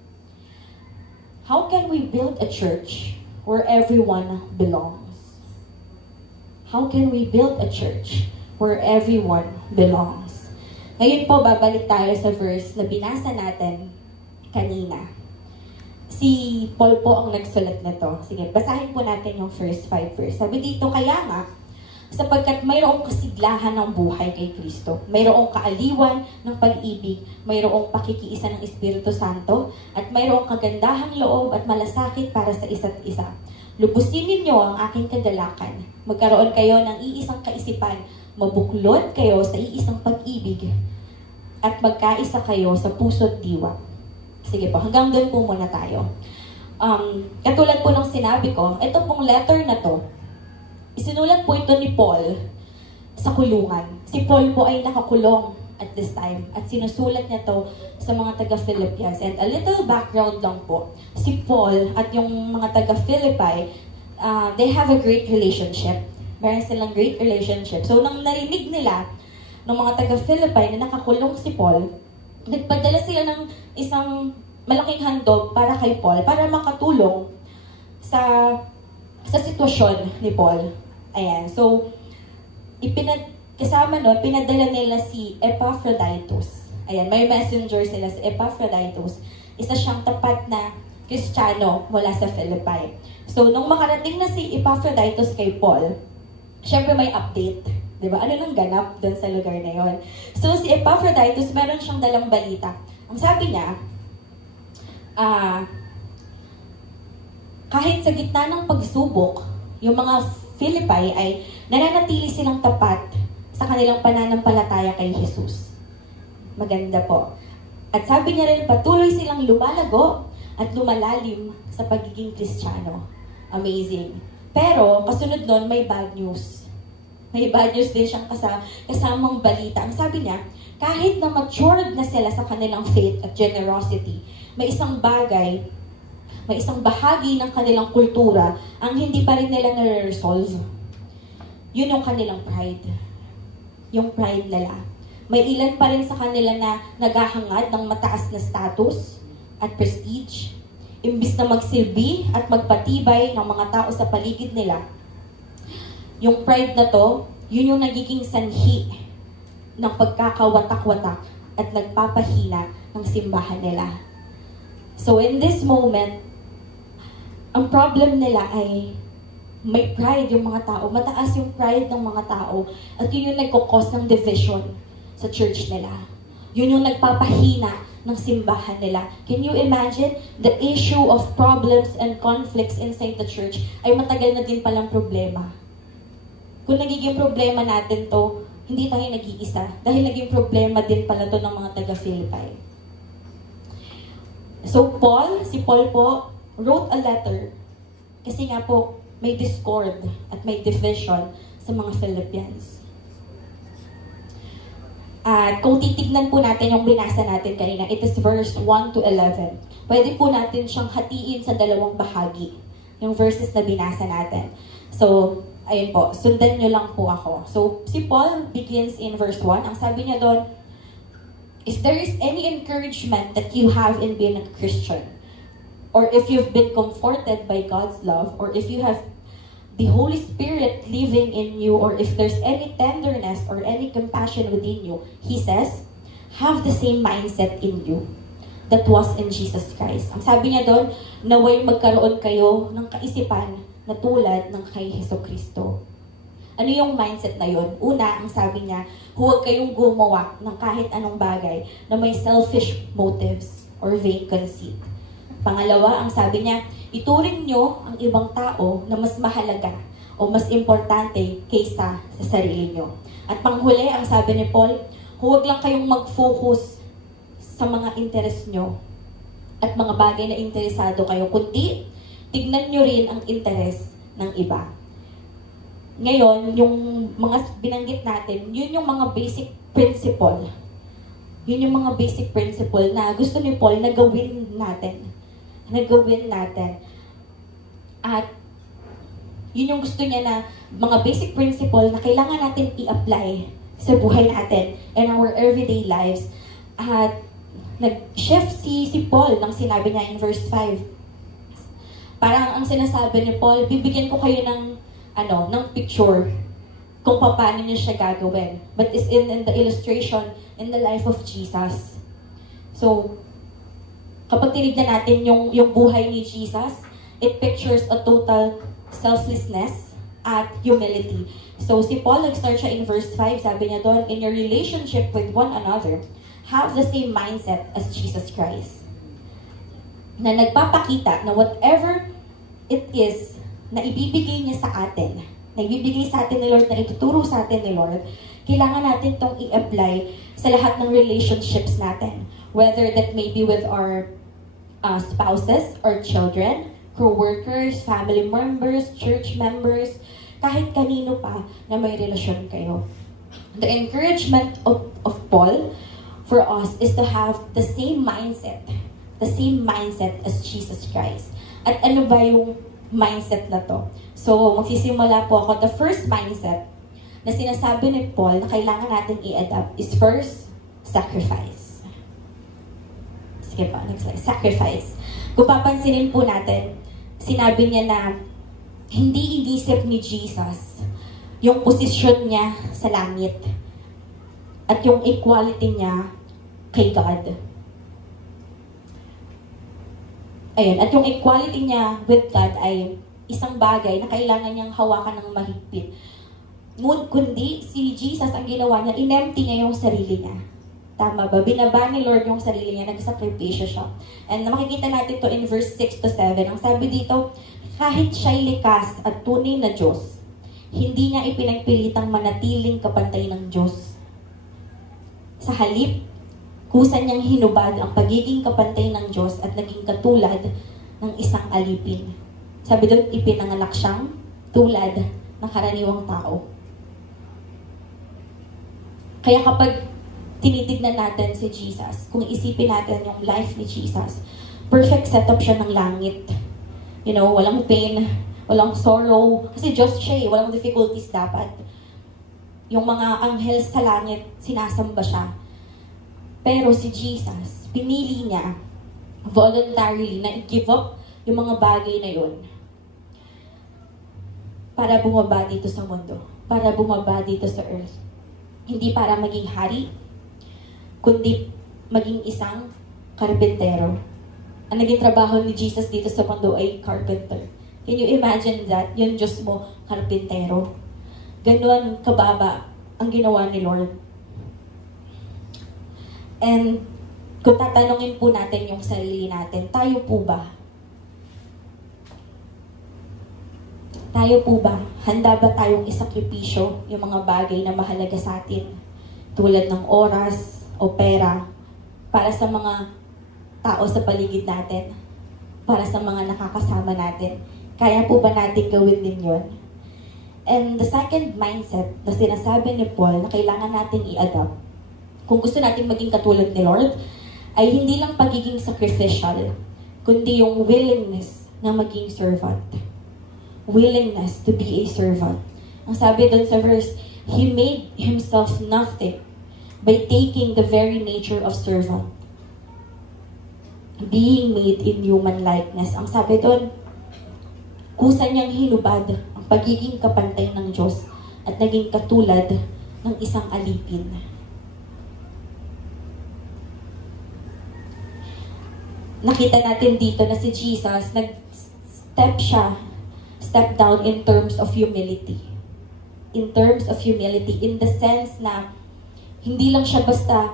How can we build a church where everyone belongs? How can we build a church where everyone belongs? Ngayon po, babalik tayo sa verse na binasa natin kanina. Si Paul po ang nagsulat nito. Sige, basahin po natin yung first 5 verse. Sabi dito, kaya nga, sapagkat mayroong kasiglahan ng buhay kay Kristo, mayroong kaaliwan ng pag-ibig, mayroong pakikiisa ng Espiritu Santo, at mayroong kagandahang loob at malasakit para sa isa't isa. Lubusin ninyo ang aking kagalakan. Magkaroon kayo ng iisang kaisipan, mabuklod kayo sa iisang pag-ibig, at magkaisa kayo sa puso't diwa. Sige po, hanggang doon po muna tayo. Katulad po ng sinabi ko, ito pong letter na to, isinulat po ito ni Paul sa kulungan. Si Paul po ay nakakulong at this time at sinusulat niya to sa mga taga-Philippians. And a little background lang po. Si Paul at yung mga taga-Philippi, they have a great relationship. Meron silang great relationship. So, nang narinig nila ng mga taga-Philippi na nakakulong si Paul, nagpadala sila ng isang malaking handog para kay Paul para makatulong sa sitwasyon ni Paul. Ayan. So, kasama nun, pinadala nila si Epaphroditus. Ayan, may messenger sila si Epaphroditus. Isa siyang tapat na Kristiyano mula sa Philippi. So, nung makarating na si Epaphroditus kay Paul, syempre may update. Diba? Ano nang ganap doon sa lugar na yon? So, si Epaphroditus, meron siyang dalang balita. Ang sabi niya, kahit sa gitna ng pagsubok, yung mga Philippi ay nananatili silang tapat sa kanilang pananampalataya kay Jesus. Maganda po. At sabi niya rin, patuloy silang lumalago at lumalalim sa pagiging Kristiyano. Amazing. Pero, kasunod nun, may bad news. May bad news din siyang kasamang balita. Ang sabi niya, kahit na matured na sila sa kanilang faith at generosity, may isang bagay, may isang bahagi ng kanilang kultura ang hindi pa rin nila na-resolve. Yun yung kanilang pride. Yung pride nila. May ilan pa rin sa kanila na naghahangad ng mataas na status at prestige. Imbis na magsilbi at magpatibay ng mga tao sa paligid nila, yung pride na to, yun yung nagiging sanhi ng pagkakawatak-watak at nagpapahina ng simbahan nila. So in this moment, ang problem nila ay may pride yung mga tao. Mataas yung pride ng mga tao. At yun yung nagkukos ng division sa church nila. Yun yung nagpapahina ng simbahan nila. Can you imagine? The issue of problems and conflicts inside the church ay matagal na din palang problema. Kung nagiging problema natin to, hindi tayo nag-iisa. Dahil naging problema din pala to ng mga taga-Philippi. So si Paul po, wrote a letter kasi nga po may discord at may division sa mga Philippians. At kung titignan po natin yung binasa natin kanina, it is verse 1 to 11. Pwede po natin siyang hatiin sa dalawang bahagi, yung verses na binasa natin. So, ayun po, sundan nyo lang po ako. So, si Paul begins in verse 1. Ang sabi niya doon, if there is any encouragement that you have in being a Christian, or if you've been comforted by God's love, or if you have the Holy Spirit living in you, or if there's any tenderness or any compassion within you, he says, have the same mindset in you that was in Jesus Christ. Ang sabi niya doon, naway magkaroon kayo ng kaisipan na tulad ng kay Jesucristo. Ano yung mindset na yun? Una, ang sabi niya, huwag kayong gumawa ng kahit anong bagay na may selfish motives or vain conceit. Pangalawa, ang sabi niya, ituring nyo ang ibang tao na mas mahalaga o mas importante kaysa sa sarili nyo. At panghuli, ang sabi ni Paul, huwag lang kayong mag-focus sa mga interest nyo at mga bagay na interesado kayo, kundi tignan nyo rin ang interest ng iba. Ngayon, yung mga binanggit natin, yun yung mga basic principle. Yun yung mga basic principle na gusto ni Paul na gawin natin. At yun yung gusto niya na mga basic principle na kailangan natin i-apply sa buhay natin in our everyday lives. At nag-shift si Paul nang sinabi niya in verse 5. Parang ang sinasabi ni Paul, bibigyan ko kayo ng picture kung paano niya siya gagawin. But it's in the illustration in the life of Jesus. So, kapag tinignan natin yung buhay ni Jesus, it pictures a total selflessness at humility. So, si Paul, nag-start siya in verse 5, sabi niya doon, in your relationship with one another, have the same mindset as Jesus Christ. Na nagpapakita na whatever it is na ibibigay niya sa atin, na ibibigay sa atin ni Lord, na ituturo sa atin ni Lord, kailangan natin itong i-apply sa lahat ng relationships natin. Whether that may be with our spouses or children, co-workers, family members, church members, kahit kanino pa na may relasyon kayo. The encouragement of Paul for us is to have the same mindset as Jesus Christ. At ano ba yung mindset na to? So, magsisimula po ako. The first mindset na sinasabi ni Paul na kailangan natin i-adapt is first, sacrifice. Sige pa, next slide. Sacrifice. Kung papansinin po natin, sinabi niya na hindi inisip ni Jesus yung posisyon niya sa langit at yung equality niya kay God. Ayun, at yung equality niya with God ay isang bagay na kailangan niyang hawakan ng mahigpit. Kundi si Jesus ang ginawa niya, in-empty niya yung sarili niya. Tama ba? Binaba ni Lord yung sarili niya, nagsakripisyo siya. And makikita natin to in verse 6 to 7. Ang sabi dito, kahit siya'y likas at tunay na Diyos, hindi niya ipinagpilitang manatiling kapantay ng Diyos. Sa halip, kusa niyang hinubad ang pagiging kapantay ng Diyos at naging katulad ng isang alipin. Sabi doon, ipinanganak siyang tulad ng karaniwang tao. Kaya kapag tinitignan natin si Jesus, kung isipin natin yung life ni Jesus, perfect setup siya ng langit. You know, walang pain, walang sorrow, kasi just siya walang difficulties dapat. Yung mga anghel sa langit, sinasamba siya. Pero si Jesus, pinili niya voluntarily na i-give up yung mga bagay na yun para bumaba dito sa mundo, para bumaba dito sa earth. Hindi para maging hari, kundi maging isang karpentero. Ang naging trabaho ni Jesus dito sa mundo ay carpenter. Can you imagine that? Yung Diyos mo, karpentero. Ganon kababa ang ginawa ni Lord. And kung tatanungin po natin yung sarili natin, tayo po ba? Tayo po ba? Handa ba tayong isakripisyo yung mga bagay na mahalaga sa atin? Tulad ng oras o pera para sa mga tao sa paligid natin? Para sa mga nakakasama natin? Kaya po ba natin gawin din yun? And the second mindset na sinasabi ni Paul na kailangan natin i-adapt kung gusto natin maging katulad ni Lord, ay hindi lang pagiging sacrificial, kundi yung willingness na maging servant. willingness to be a servant. Ang sabi doon sa verse, He made Himself nothing by taking the very nature of servant. Being made in human likeness. Ang sabi doon, kusa niyang hinubad ang pagiging kapantay ng Diyos at naging katulad ng isang alipin. Nakita natin dito na si Jesus, step down in terms of humility. In terms of humility, in the sense na hindi lang siya basta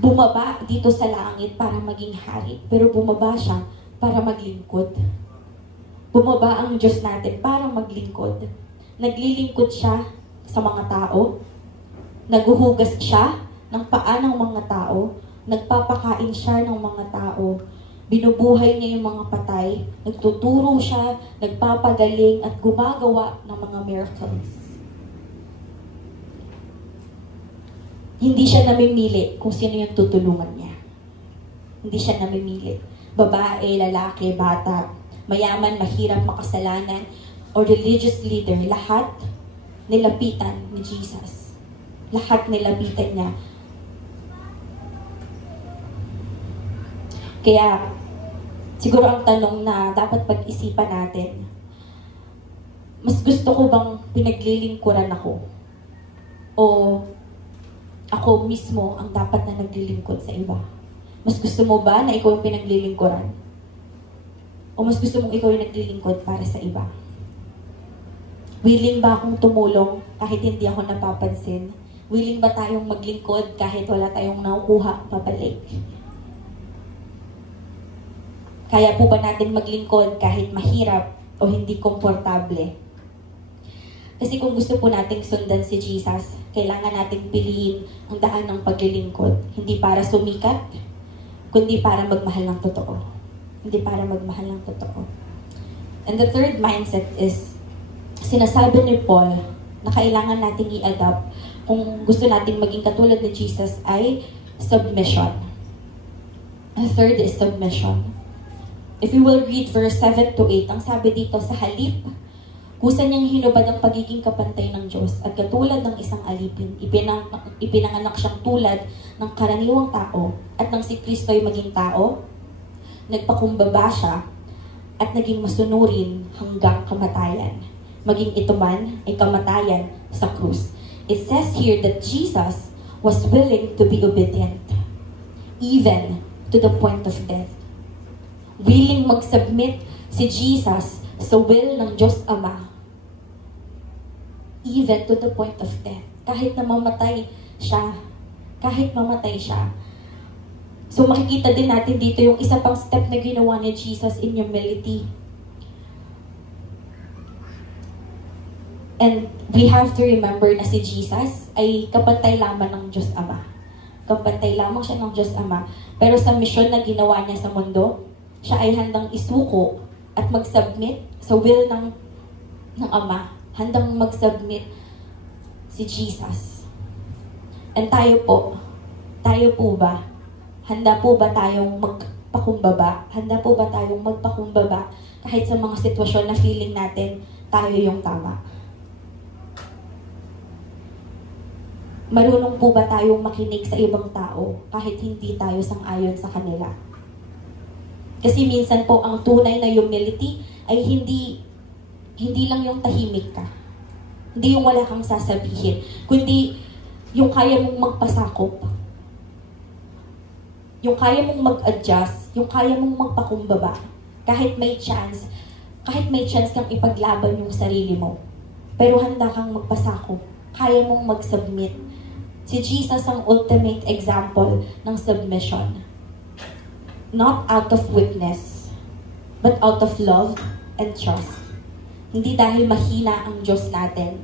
bumaba dito sa langit para maging hari, pero bumaba siya para maglingkod. Bumaba ang Diyos natin para maglingkod. Naglilingkod siya sa mga tao, naghuhugas siya ng paa ng mga tao, nagpapakain siya ng mga tao, binubuhay niya yung mga patay, nagtuturo siya, nagpapagaling at gumagawa ng mga miracles. Hindi siya namimili kung sino yung tutulungan niya. Hindi siya namimili. Babae, lalaki, bata, mayaman, mahirap, makasalanan, or religious leader, lahat nilapitan ni Jesus. Lahat nilapitan niya. Kaya, siguro ang tanong na dapat pag-isipan natin, mas gusto ko bang pinaglilingkuran ako? O ako mismo ang dapat na naglilingkod sa iba? Mas gusto mo ba na ikaw yung pinaglilingkuran? O mas gusto mong ikaw yung naglilingkod para sa iba? Willing ba akong tumulong kahit hindi ako napapansin? Willing ba tayong maglingkod kahit wala tayong nakukuha pabalik? Kaya po ba natin maglingkod kahit mahirap o hindi komportable? Kasi kung gusto po nating sundan si Jesus, kailangan nating piliin ang daan ng paglilingkod. Hindi para sumikat, kundi para magmahal ng totoo. Hindi para magmahal ng totoo. And the third mindset is, sinasabi ni Paul na kailangan nating i-adapt kung gusto nating maging katulad ni Jesus ay submission. The third is submission. If you will read verse 7 to 8, ang sabi dito, sa halip, kusa niyang hinubad ang pagiging kapantay ng Diyos at katulad ng isang alipin, ipinanganak siyang tulad ng karaniwang tao at nang si Kristo ay maging tao, nagpakumbaba siya at naging masunurin hanggang kamatayan. Maging ito man ay kamatayan sa krus. It says here that Jesus was willing to be obedient, even to the point of death. Willing mag-submit si Jesus sa will ng Diyos Ama, even to the point of death. Kahit na mamatay siya. Kahit mamatay siya. So makikita din natin dito yung isa pang step na ginawa ni Jesus in humility. And we have to remember na si Jesus ay kapantay lamang ng Diyos Ama. Kapantay lamang siya ng Diyos Ama. Pero sa misyon na ginawa niya sa mundo, siya ay handang isuko at mag-submit sa will ng Ama. Handang mag-submit si Jesus. And tayo po ba? Handa po ba tayong magpakumbaba? Handa po ba tayong magpakumbaba kahit sa mga sitwasyon na feeling natin tayo yung tama? Marunong po ba tayong makinig sa ibang tao kahit hindi tayo sang-ayon sa kanila? Kasi minsan po ang tunay na humility ay hindi lang yung tahimik ka. Hindi yung wala kang sasabihin. Kundi yung kaya mong magpasakop. Yung kaya mong mag-adjust. Yung kaya mong magpakumbaba. Kahit may chance kang ipaglaban yung sarili mo. Pero handa kang magpasakop. Kaya mong mag-submit. Si Jesus ang ultimate example ng submission. Not out of weakness, but out of love and trust. Hindi dahil mahina ang Diyos natin,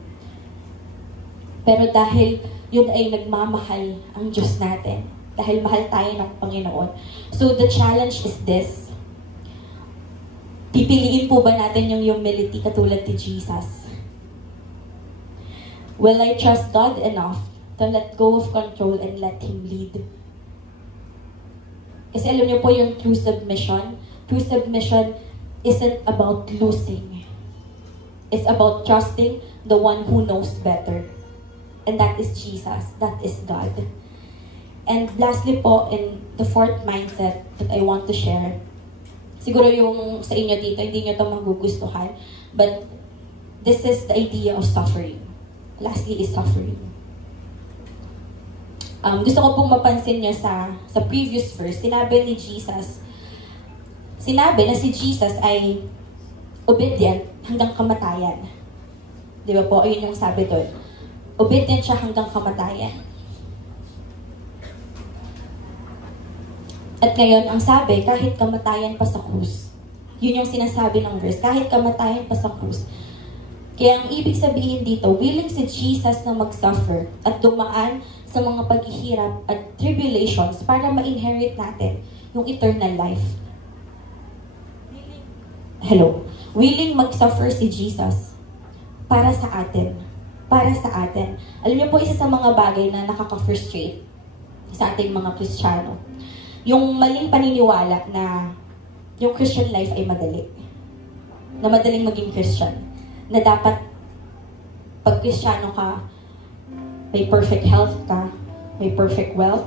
pero dahil yun ay nagmamahal ang Diyos natin. Dahil mahal tayo ng Panginoon. So the challenge is this. Pipiliin po ba natin yung humility katulad ni Jesus? Will I trust God enough to let go of control and let Him lead? Kasi alam niyo po yung true submission. True submission isn't about losing. It's about trusting the one who knows better. And that is Jesus. That is God. And lastly po, in the fourth mindset that I want to share, siguro yung sa inyo dito, hindi nyo ito magugustuhan, but this is the idea of suffering. Lastly is suffering. Gusto ko pong mapansin nyo sa previous verse, sinabi na si Jesus ay obedient hanggang kamatayan. Di ba po? Ayun yung sabi doon. Obedient siya hanggang kamatayan. At ngayon, ang sabi, kahit kamatayan pa sa krus. Yun yung sinasabi ng verse, kahit kamatayan pa sa krus. Kaya ang ibig sabihin dito, willing si Jesus na mag-suffer at dumaan sa mga paghihirap at tribulations para ma-inherit natin yung eternal life. Hello. Willing mag-suffer si Jesus para sa atin. Para sa atin. Alam niyo po, isa sa mga bagay na nakaka-frustrate sa ating mga Kristiyano, yung maling paniniwala na yung Christian life ay madali. Na madaling maging Christian. Na dapat pag Kristiyano ka, may perfect health ka, may perfect wealth,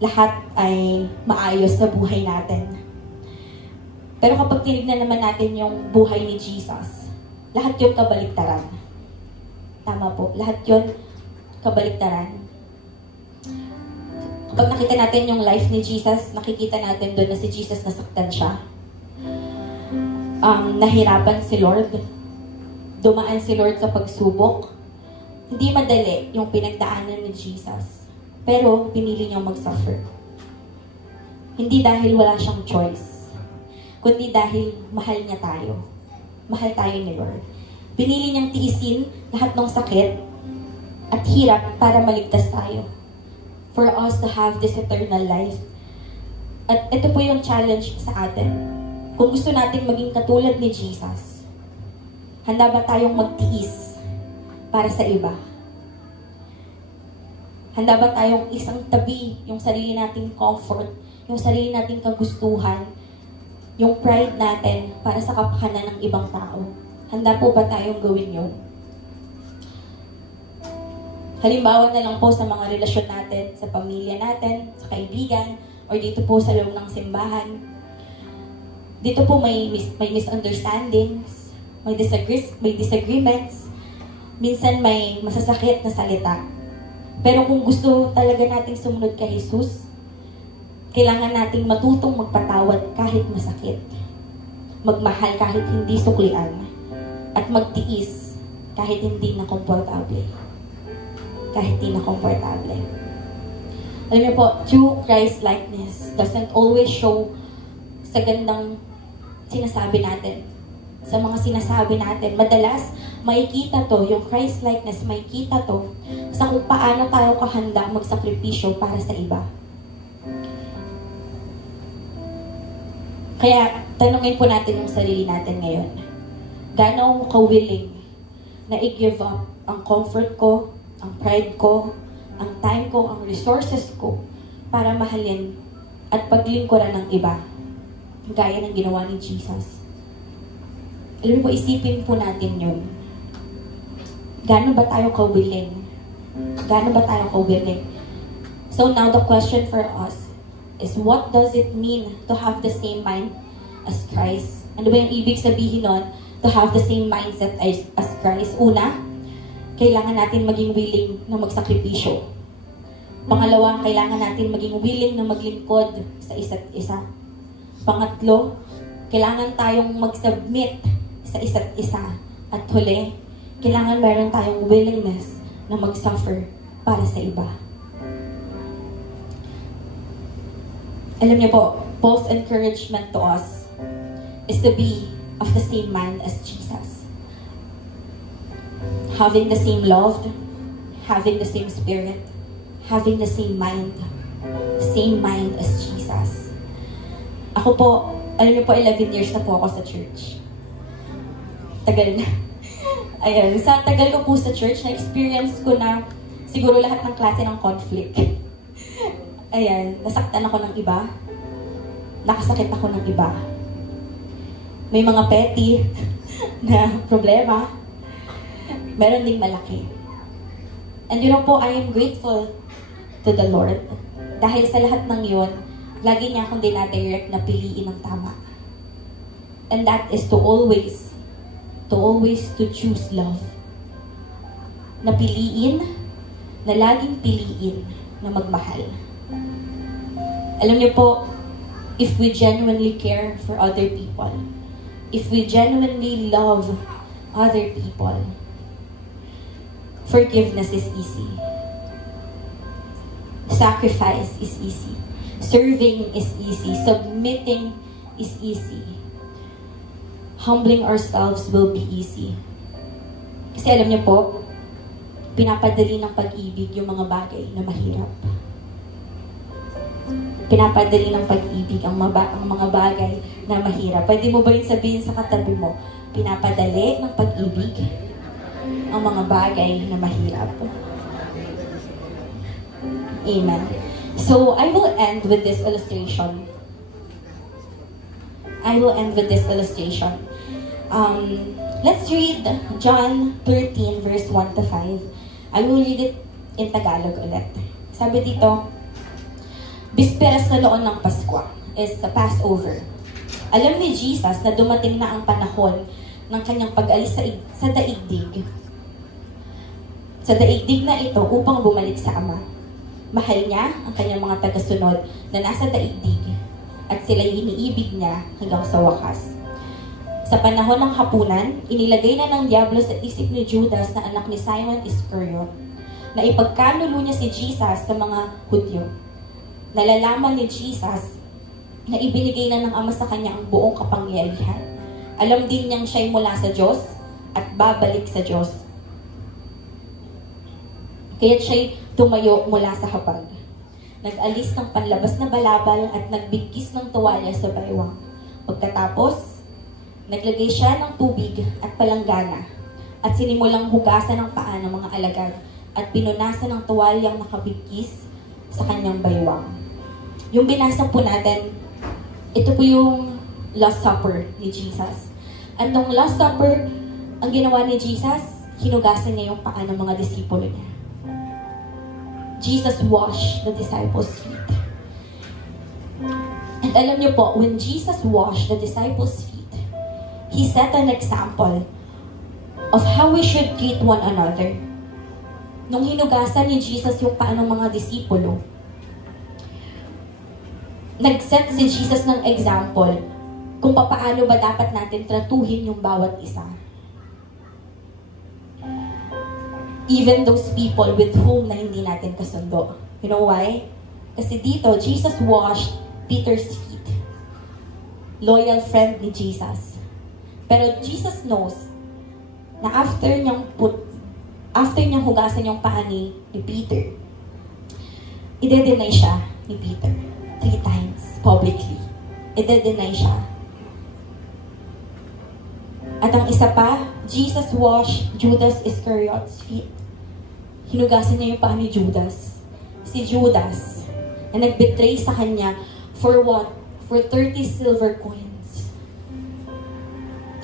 lahat ay maayos sa buhay natin. Pero kapag tinignan naman natin yung buhay ni Jesus, lahat yun kabaliktaran. Tama po, lahat yun kabaliktaran. Kapag nakita natin yung life ni Jesus, nakikita natin doon na si Jesus nasaktan siya. Nahirapan si Lord. Dumaan si Lord sa pagsubok. Hindi madali yung pinagdaanan ni Jesus. Pero pinili niyang mag-suffer. Hindi dahil wala siyang choice, kundi dahil mahal niya tayo. Mahal tayo ni Lord. Pinili niyang tiisin lahat ng sakit at hirap para maligtas tayo. For us to have this eternal life. At ito po yung challenge sa atin. Kung gusto natin maging katulad ni Jesus, handa ba tayong magtiis para sa iba? Handa ba tayong isang tabi yung sarili nating comfort, yung sarili nating kagustuhan, yung pride natin para sa kapakanan ng ibang tao? Handa po ba tayong gawin yun? Halimbawa na lang po sa mga relasyon natin, sa pamilya natin, sa kaibigan, or dito po sa loob ng simbahan. Dito po may misunderstandings, may disagreements, minsan may masasakit na salita. Pero kung gusto talaga nating sumunod kay Jesus, kailangan nating matutong magpatawad kahit masakit. Magmahal kahit hindi suklian. At magtiis kahit hindi na komportable. Kahit hindi na komportable. Alam niyo po, true Christ-likeness doesn't always show sa gandang sinasabi natin. Sa mga sinasabi natin, madalas makikita to, yung Christ-likeness, makikita to sa kung paano tayo kahanda magsakripisyo para sa iba. Kaya, tanungin po natin yung sarili natin ngayon. Gaano ka willing na i-give up ang comfort ko, ang pride ko, ang time ko, ang resources ko para mahalin at paglingkuran ng iba, gaya ng ginawa ni Jesus. Alam mo po, isipin po natin yun. Gaano ba tayo ka-willing? Gaano ba tayo ka-willing? So now the question for us is, what does it mean to have the same mind as Christ? Ano ba yung ibig sabihin nun? To have the same mindset as Christ? Una, kailangan natin maging willing na magsakripisyo. Pangalawa, kailangan natin maging willing na maglingkod sa isa't isa. Pangatlo, kailangan tayong mag-submit sa isa't isa. At huli, kailangan meron tayong willingness na mag-suffer para sa iba. Alam niyo po, Paul's encouragement to us is to be of the same mind as Jesus. Having the same love, having the same spirit, having the same mind as Jesus. Ako po, alam niyo po, 11 years na po ako sa church. Tagal na. Ayan, sa tagal ko po sa church, na-experience ko na siguro lahat ng klase ng conflict. Ayan, nasaktan ako ng iba. Nakasakit ako ng iba. May mga petty. na problema, meron ding malaki. And you know po, I am grateful to the Lord. Dahil sa lahat ng yun, lagi niya akong dinadirect na piliin ang tama. And that is to always to choose love. Na piliin, na laging piliin na magmahal. Alam niyo po, if we genuinely care for other people, if we genuinely love other people, forgiveness is easy. Sacrifice is easy. Serving is easy. Submitting is easy. Humbling ourselves will be easy. Kasi alam niyo po, pinapadali ng pag-ibig yung mga bagay na mahirap. Pinapadali ng pag-ibig ang mga bagay na mahirap. Pwede mo ba yung sabihin sa katabi mo, pinapadali ng pag-ibig ang mga bagay na mahirap? Amen. So, I will end with this illustration. Let's read John 13, verse 1 to 5. I will read it in Tagalog ulit. Sabi dito, Bisperas na noon ng Pasko is the Passover. Alam ni Jesus na dumating na ang panahon ng kanyang pag-alis sa daigdig. Sa daigdig na ito upang bumalik sa Ama. Mahal niya ang kanyang mga tagasunod na nasa daigdig at sila'y iniibig niya hanggang sa wakas. Sa panahon ng hapunan, inilagay na ng Diablo sa isip ni Judas na anak ni Simon Iscariot na ipagkanulo niya si Jesus sa mga Hudyo. Nalalaman ni Jesus na ibinigay na ng Ama sa kanya ang buong kapangyarihan. Alam din niyang siya'y mula sa Diyos at babalik sa Diyos. Kaya't siya'y tumayo mula sa hapag. Nag-alis ng panlabas na balabal at nagbigkis ng tuwalya sa baywang. Pagkatapos, naglagay siya ng tubig at palanggana at sinimulang hugasan ng paa ng mga alagad at pinunasan ng tuwalyang nakabigkis sa kanyang baywang. Yung binasa po natin, ito po yung Last Supper ni Jesus. At nung Last Supper, ang ginawa ni Jesus, hinugasan niya yung paa ng mga disipulo niya. Jesus washed the disciples' feet. And alam niyo po, when Jesus washed the disciples' feet, He set an example of how we should treat one another. Nung hinugasan ni Jesus yung paa ng mga disipulo, nag-set si Jesus ng example kung paano ba dapat natin tratuhin yung bawat isa. Even those people with whom na hindi natin kasundo. You know why? Kasi dito, Jesus washed Peter's feet. Loyal friend ni Jesus. Pero Jesus knows na after niyang hugasan yung paa ni Peter, ide-deny siya ni Peter 3 times publicly. Ide-deny siya. At ang isa pa, Jesus washed Judas Iscariot's feet. Hinugasan niya yung paa ni Judas. Si Judas, na nag-betray sa kanya for what? For 30 silver coins.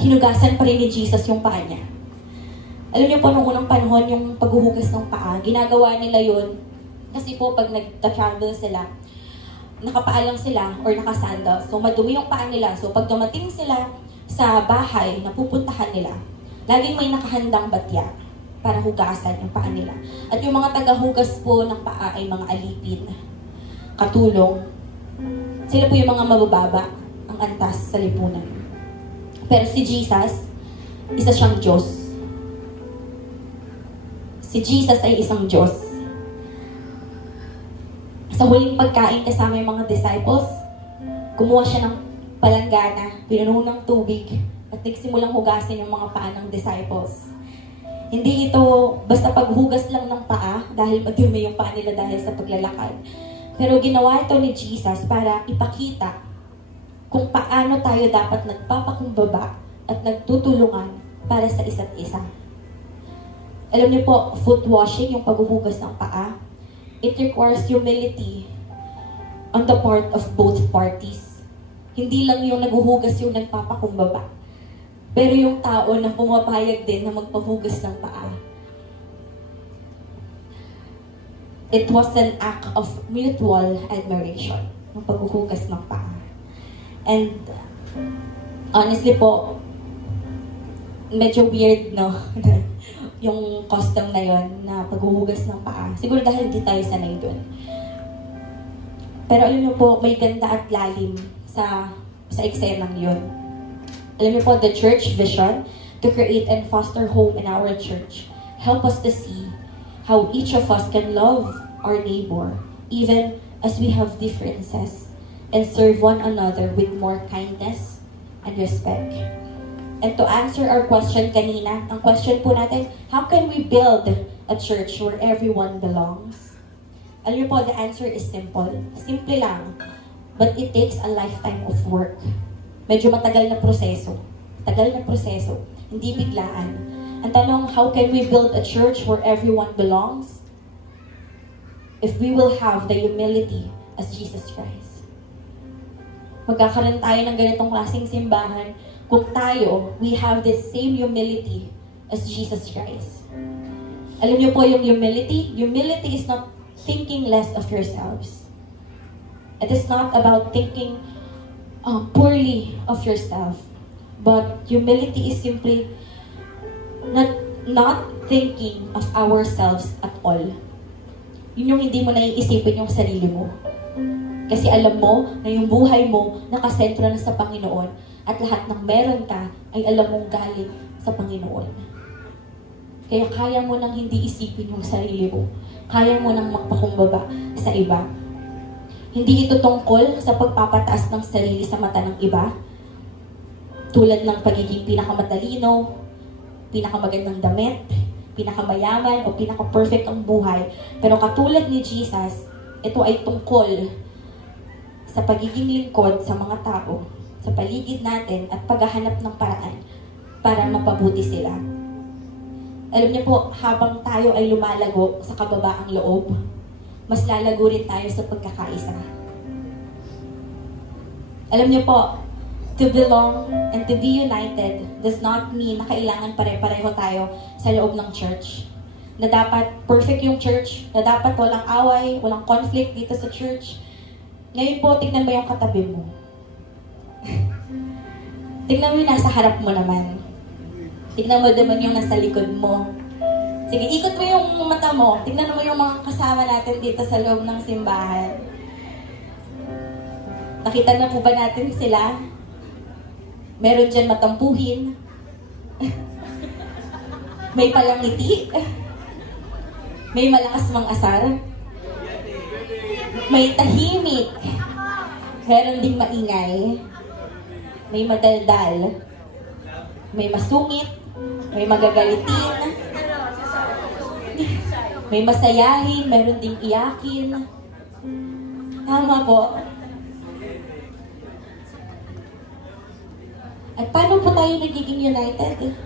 Hinugasan pa rin ni Jesus yung paa niya. Alam niyo po, nung unang panahon, yung paghuhugas ng paa, ginagawa nila yun. Kasi po, pag nag-travel sila, nakapaa lang sila or nakasandal. So, madumi yung paa nila. So, pag dumating sila sa bahay na pupuntahan nila, laging may nakahandang batya para hugasan yung paa nila. At yung mga tagahugas po ng paa ay mga alipin, katulong. Sila po yung mga mabababa, ang antas sa lipunan. Pero si Jesus, isa siyang Diyos. Si Jesus ay isang Diyos. Sa huling pagkain kasama yung mga disciples, kumuha siya ng palanggana, pinuno ng tubig, at nagsimulang hugasin yung mga paa ng disciples. Hindi ito basta paghugas lang ng paa dahil madumi yung paa nila dahil sa paglalakad. Pero ginawa ito ni Jesus para ipakita kung paano tayo dapat nagpapakumbaba at nagtutulungan para sa isa't isa. Alam niyo po, foot washing, yung paghuhugas ng paa, it requires humility on the part of both parties. Hindi lang yung naghuhugas yung nagpapakumbaba. pero yung tao na pumapayag din na magpahugas ng paa. It was an act of mutual admiration, yung paghuhugas ng paa. And honestly po, medyo weird, no? Yung custom na yon na paghuhugas ng paa. Siguro dahil hindi tayo sanay dun. Pero alam niyo po, may ganda at lalim sa eksenang yun. Alam niyo po, the church vision to create and foster home in our church help us to see how each of us can love our neighbor even as we have differences and serve one another with more kindness and respect. And to answer our question kanina, ang question po natin, how can we build a church where everyone belongs? Alam niyo po, the answer is simple. Simple lang. But it takes a lifetime of work. Medyo matagal na proseso. Tagal na proseso. Hindi biglaan. Ang tanong, how can we build a church where everyone belongs? If we will have the humility as Jesus Christ. Magkakaroon tayo ng ganitong klaseng simbahan kung tayo, we have the same humility as Jesus Christ. Alam niyo po yung humility? Humility is not thinking less of yourselves. It is not about thinking poorly of yourself. But humility is simply not thinking of ourselves at all. Yun yung hindi mo naiisipin yung sarili mo. Kasi alam mo na yung buhay mo nakasentro na sa Panginoon at lahat ng meron ka ay alam mong galing sa Panginoon. Kaya kaya mo nang hindi isipin yung sarili mo. Kaya mo nang magpakumbaba sa iba. Hindi ito tungkol sa pagpapataas ng sarili sa mata ng iba. Tulad ng pagiging pinakamatalino, pinakamagandang damit, pinakamayaman, o pinaka-perfect ang buhay. Pero katulad ni Jesus, ito ay tungkol sa pagiging lingkod sa mga tao, sa paligid natin at paghahanap ng paraan para mapabuti sila. Alam niyo po, habang tayo ay lumalago sa kababaang loob, mas lalago rin tayo sa pagkakaisa. Alam niyo po, to belong and to be united does not mean na kailangan pare-pareho tayo sa loob ng church. Na dapat perfect yung church, na dapat walang away, walang conflict dito sa church. Ngayon po, tignan mo yung katabi mo. Tignan mo yung nasa harap mo naman. Tignan mo naman yung nasa likod mo. Sige, ikot mo yung mata mo. Tignan mo yung mga kasama natin dito sa loob ng simbahan. Nakita na po ba natin sila? Meron dyan matampuhin. May palangiti. May malakas mang asar. May tahimik. Meron ding maingay. May madaldal. May masungit. May magagalitin. May masayahin. Meron ding iyakin. Tama po. At paano po tayo nagiging united?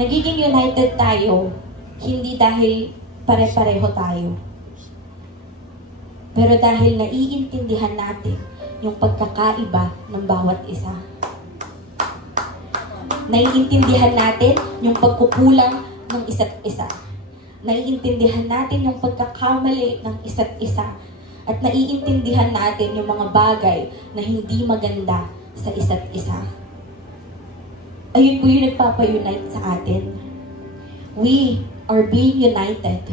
Nagiging united tayo, hindi dahil pare-pareho tayo. Pero dahil naiintindihan natin yung pagkakaiba ng bawat isa. Naiintindihan natin yung pagkukulang ng isa't isa. Naiintindihan natin yung pagkakamali ng isa't isa. At naiintindihan natin yung mga bagay na hindi maganda sa isa't isa. Ayun po yung nagpapa-unite sa atin. We are being united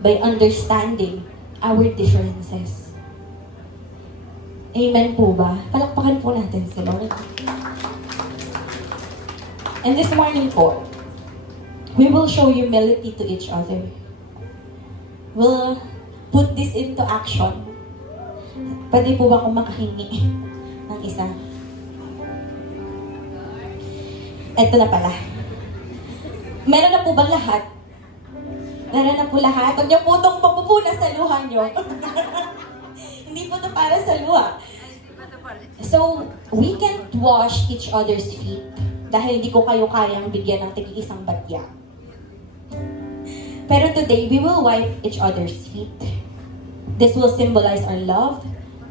by understanding our differences. Amen po ba? Palakpakan po natin si Lord. And this morning po, we will show humility to each other. We'll put this into action. Pwede po ba akong makahingi ng isa? Ito na pala. Meron na po bang lahat? Meron na po lahat. Huwag niyo po itong papupunas sa luha niyo. Hindi po ito para sa luha. So, we can't wash each other's feet dahil hindi ko kayo kayang bigyan ng tig-isang batya. Pero today, we will wipe each other's feet. This will symbolize our love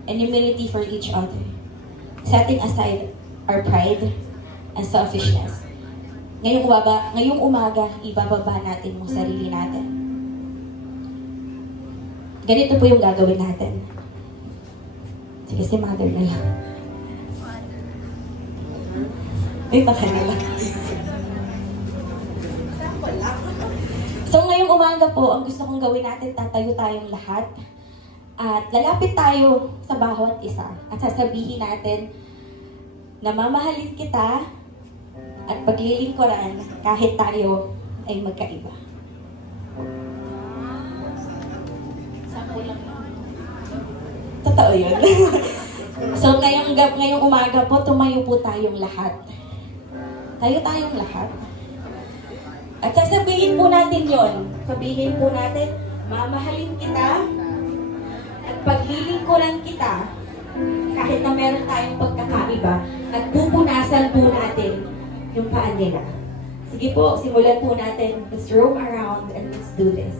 and humility for each other. Setting aside our pride, and selfishness. Ngayong umaga, ibababa natin yung sarili natin. Ganito po yung gagawin natin. Sige, si Mother na lang. Ay, baka na lang. So, ngayong umaga po, ang gusto kong gawin natin, tatayo tayong lahat. At lalapit tayo sa bawat isa. At sasabihin natin na mamahalin kita at paglilingkuran kahit tayo ay magkaiba. Totoo yun. So, ngayong umaga po, tumayo po tayong lahat. Tayo tayong lahat. At sasabihin po natin yon. Sabihin po natin, mamahalin kita at paglilingkuran kita kahit na meron tayong pagkakaiba at pupunasan po natin yung paan nila. Sige po, simulan po natin. Let's roam around and let's do this.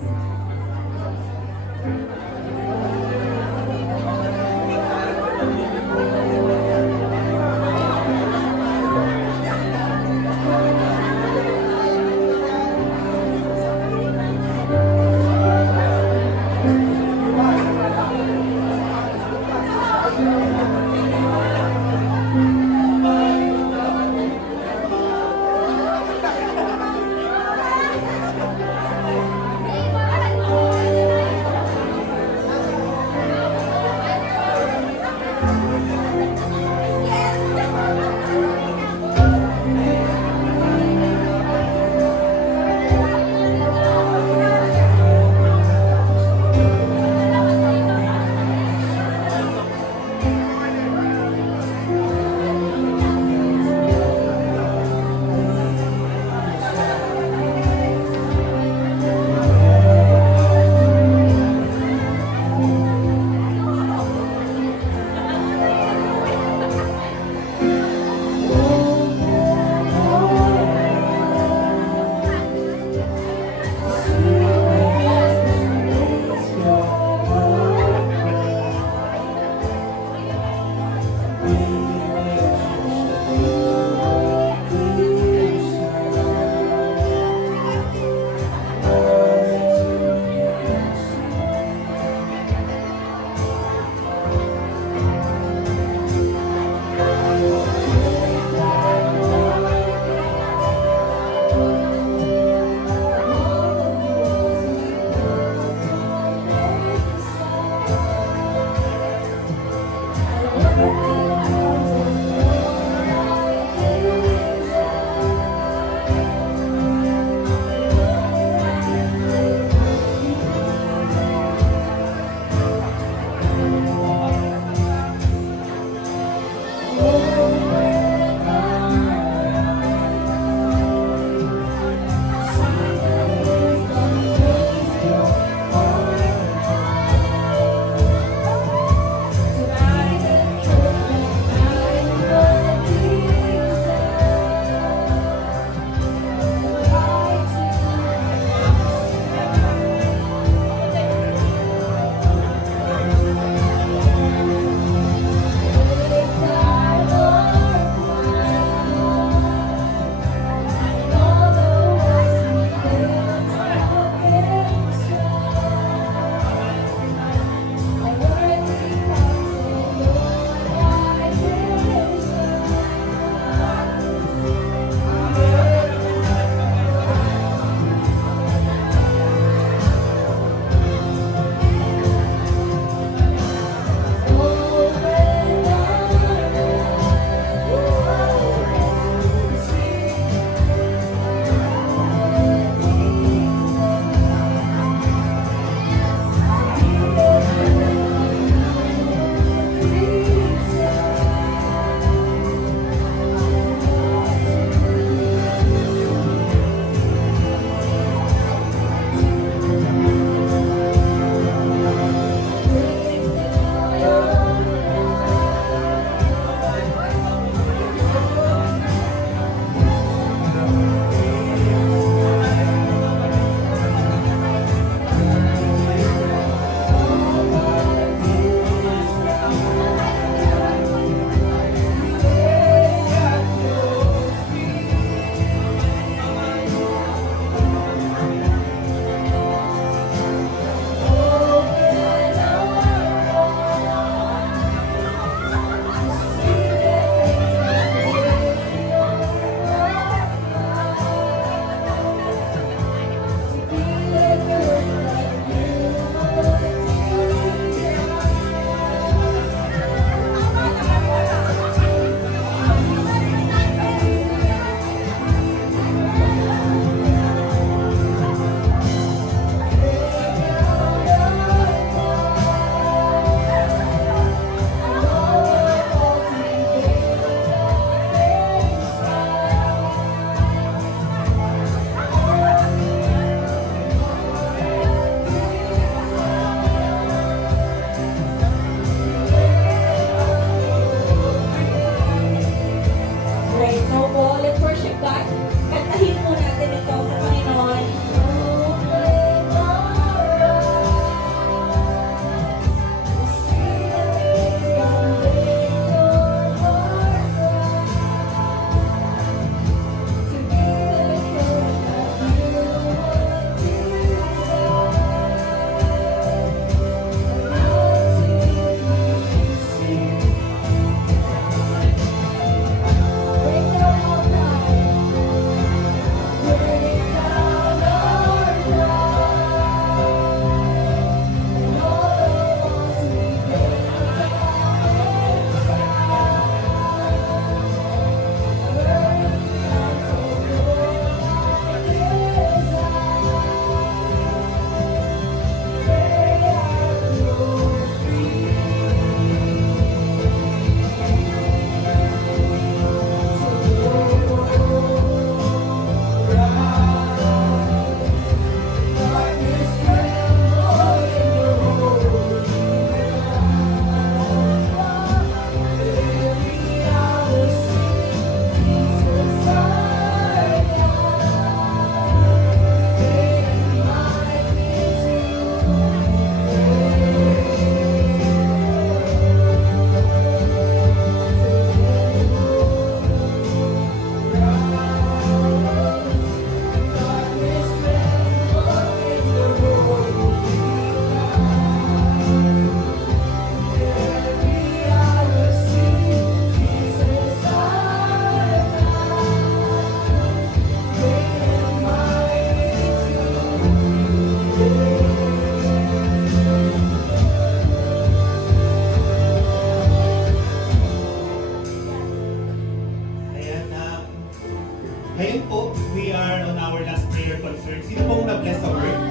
Ngayon po, we are on our last prayer concert. Sino pong na-bless sa word?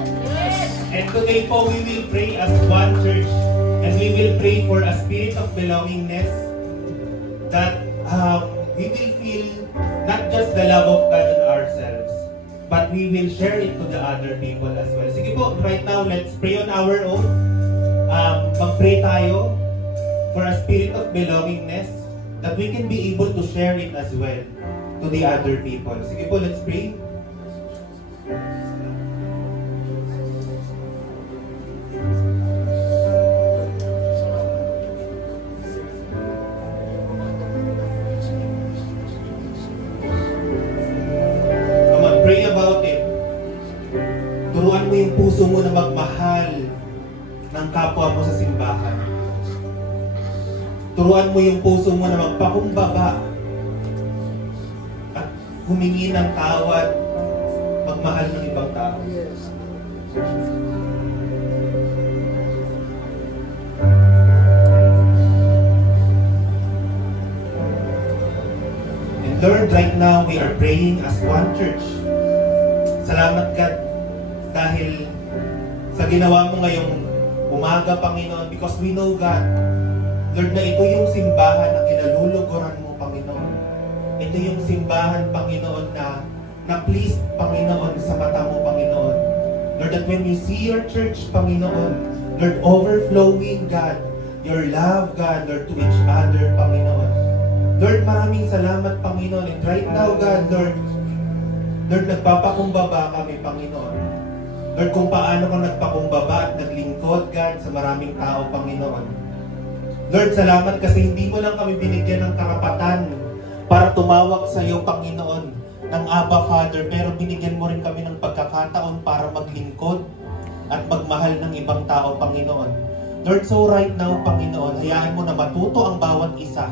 And today po, we will pray as one church. And we will pray for a spirit of belongingness that we will feel not just the love of God in ourselves, but we will share it to the other people as well. Sige po, right now, let's pray on our own. Mag-pray tayo for a spirit of belongingness that we can be able to share it as well to the other people. Sige po, let's pray. Come on, pray about it. Turuan mo yung puso mo na magmahal ng kapwa mo sa simbahan. Turuan mo yung puso mo na magpakumbaba at humingi ng tawad, magmahal ng ibang tao. And Lord, right now we are praying as one church. Salamat God dahil sa ginawa mo ngayong umaga, Panginoon, because we know God, Lord, na ito yung simbahan na kinaluluguran mo, Panginoon. Ito yung simbahan, Panginoon, na please, Panginoon, sa mata mo, Panginoon. Lord, that when you see your church, Panginoon, Lord, overflowing, God, your love, God, Lord, to each other, Panginoon. Lord, maraming salamat, Panginoon. And right now, God, Lord, nagpapakumbaba kami, Panginoon. Lord, kung paano ka nagpakumbaba at naglingkod, God, sa maraming tao, Panginoon. Lord, salamat kasi hindi mo lang kami binigyan ng karapatan para tumawag sa iyo, Panginoon, ng Abba Father, pero binigyan mo rin kami ng pagkakataon para maglingkod at magmahal ng ibang tao, Panginoon. Lord, so right now, Panginoon, hayaan mo na matuto ang bawat isa,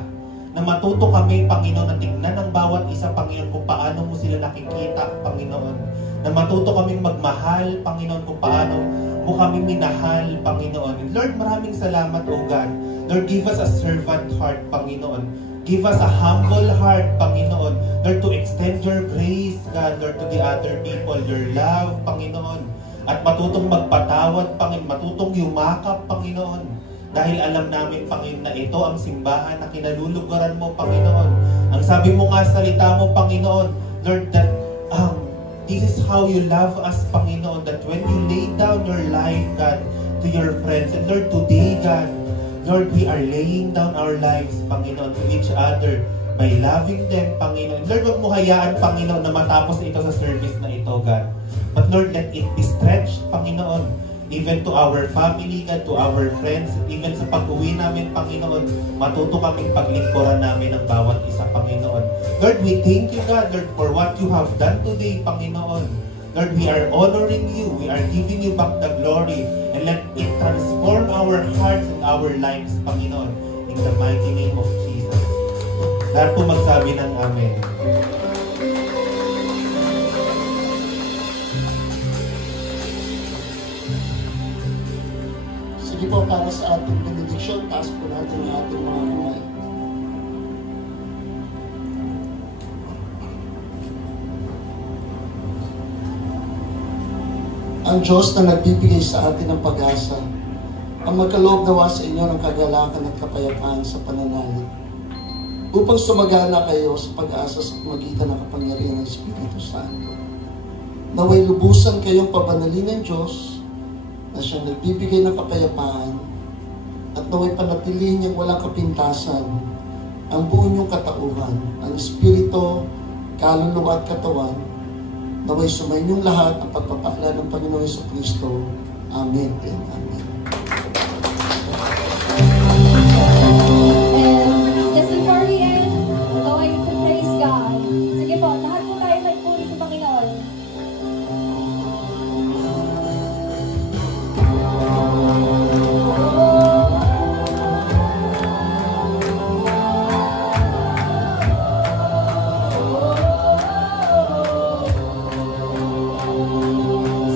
na matuto kami, Panginoon, na tignan ang bawat isa, Panginoon, kung paano mo sila nakikita, Panginoon. Na matuto kaming magmahal, Panginoon, kung paano mo kami minahal, Panginoon. And Lord, maraming salamat, O God. Lord, give us a servant heart, Panginoon. Give us a humble heart, Panginoon. Lord, to extend your grace, God, Lord, to the other people, your love, Panginoon. At matutong magpatawad, Panginoon, matutong yumakap, Panginoon. Dahil alam namin, Panginoon, na ito ang simbahan na kinaluluguran mo, Panginoon. Ang sabi mo nga sa salita mo, Panginoon, Lord, that this is how you love us, Panginoon, that when you lay down your life, God, to your friends. And Lord, today, God, Lord, we are laying down our lives, Panginoon, to each other by loving them, Panginoon. Lord, wag mo hayaan, Panginoon, na matapos ito sa service na ito, God. But Lord, let it be stretched, Panginoon, even to our family, God, to our friends, even sa pag-uwi namin, Panginoon, matuto kaming paglingkuran namin ang bawat isa, Panginoon. Lord, we thank you, God, Lord, for what you have done today, Panginoon. Lord, we are honoring you. We are giving you back the glory. And let it transform our hearts and our lives, Panginoon, in the mighty name of Jesus. Lahat po magsabi ng Amen. Sige po, para sa ating benediction, taas po natin ang ating mga kamay. Ang Diyos na nagbibigay sa atin ng pag-asa, ang magkaloob nawa sa inyo ng kagalakan at kapayapaan sa pananalig, upang sumagana kayo sa pag-asa sa magitan ng kapangyarihan ng Espiritu Santo. Naway lubusan kayong pabanalin ng Diyos na siyang nagbibigay ng kapayapaan at naway panatilihin niyang walang kapintasan ang buong niyong katauhan, ang Espiritu, kaluluwa at katawan. Naway sumayin niyong lahat ang pagpapala ng Panginoon Jesucristo. Amen and Amen. And just before we end, we're going to praise God. Sige po, lahat po tayo may puri sa Panginoon.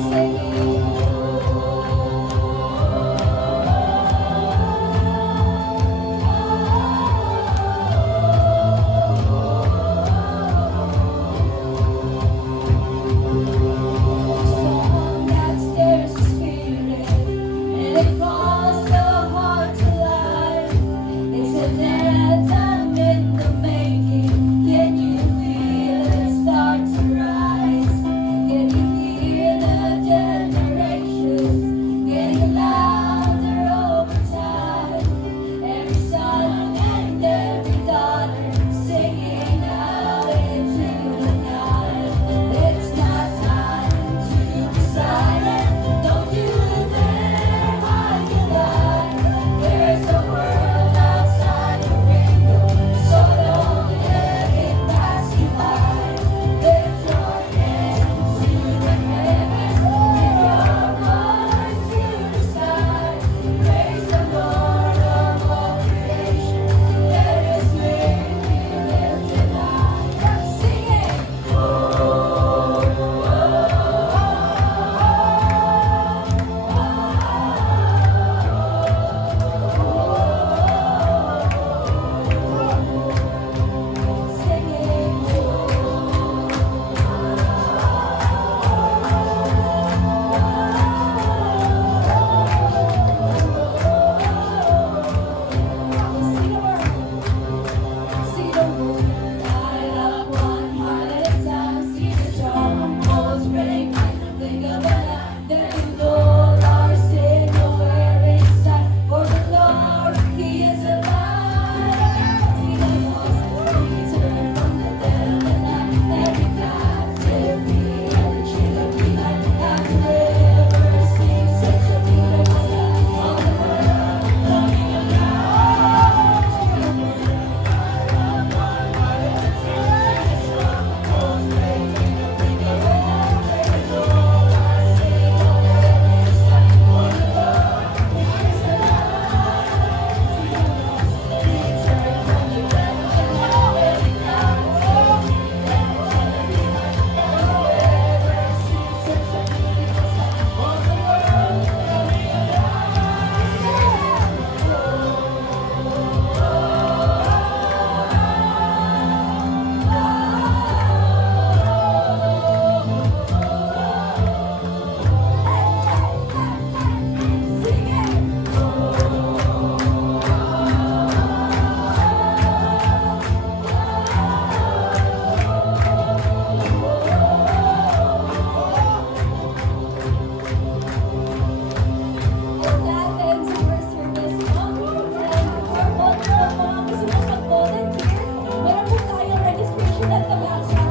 Singing. pagkabasa.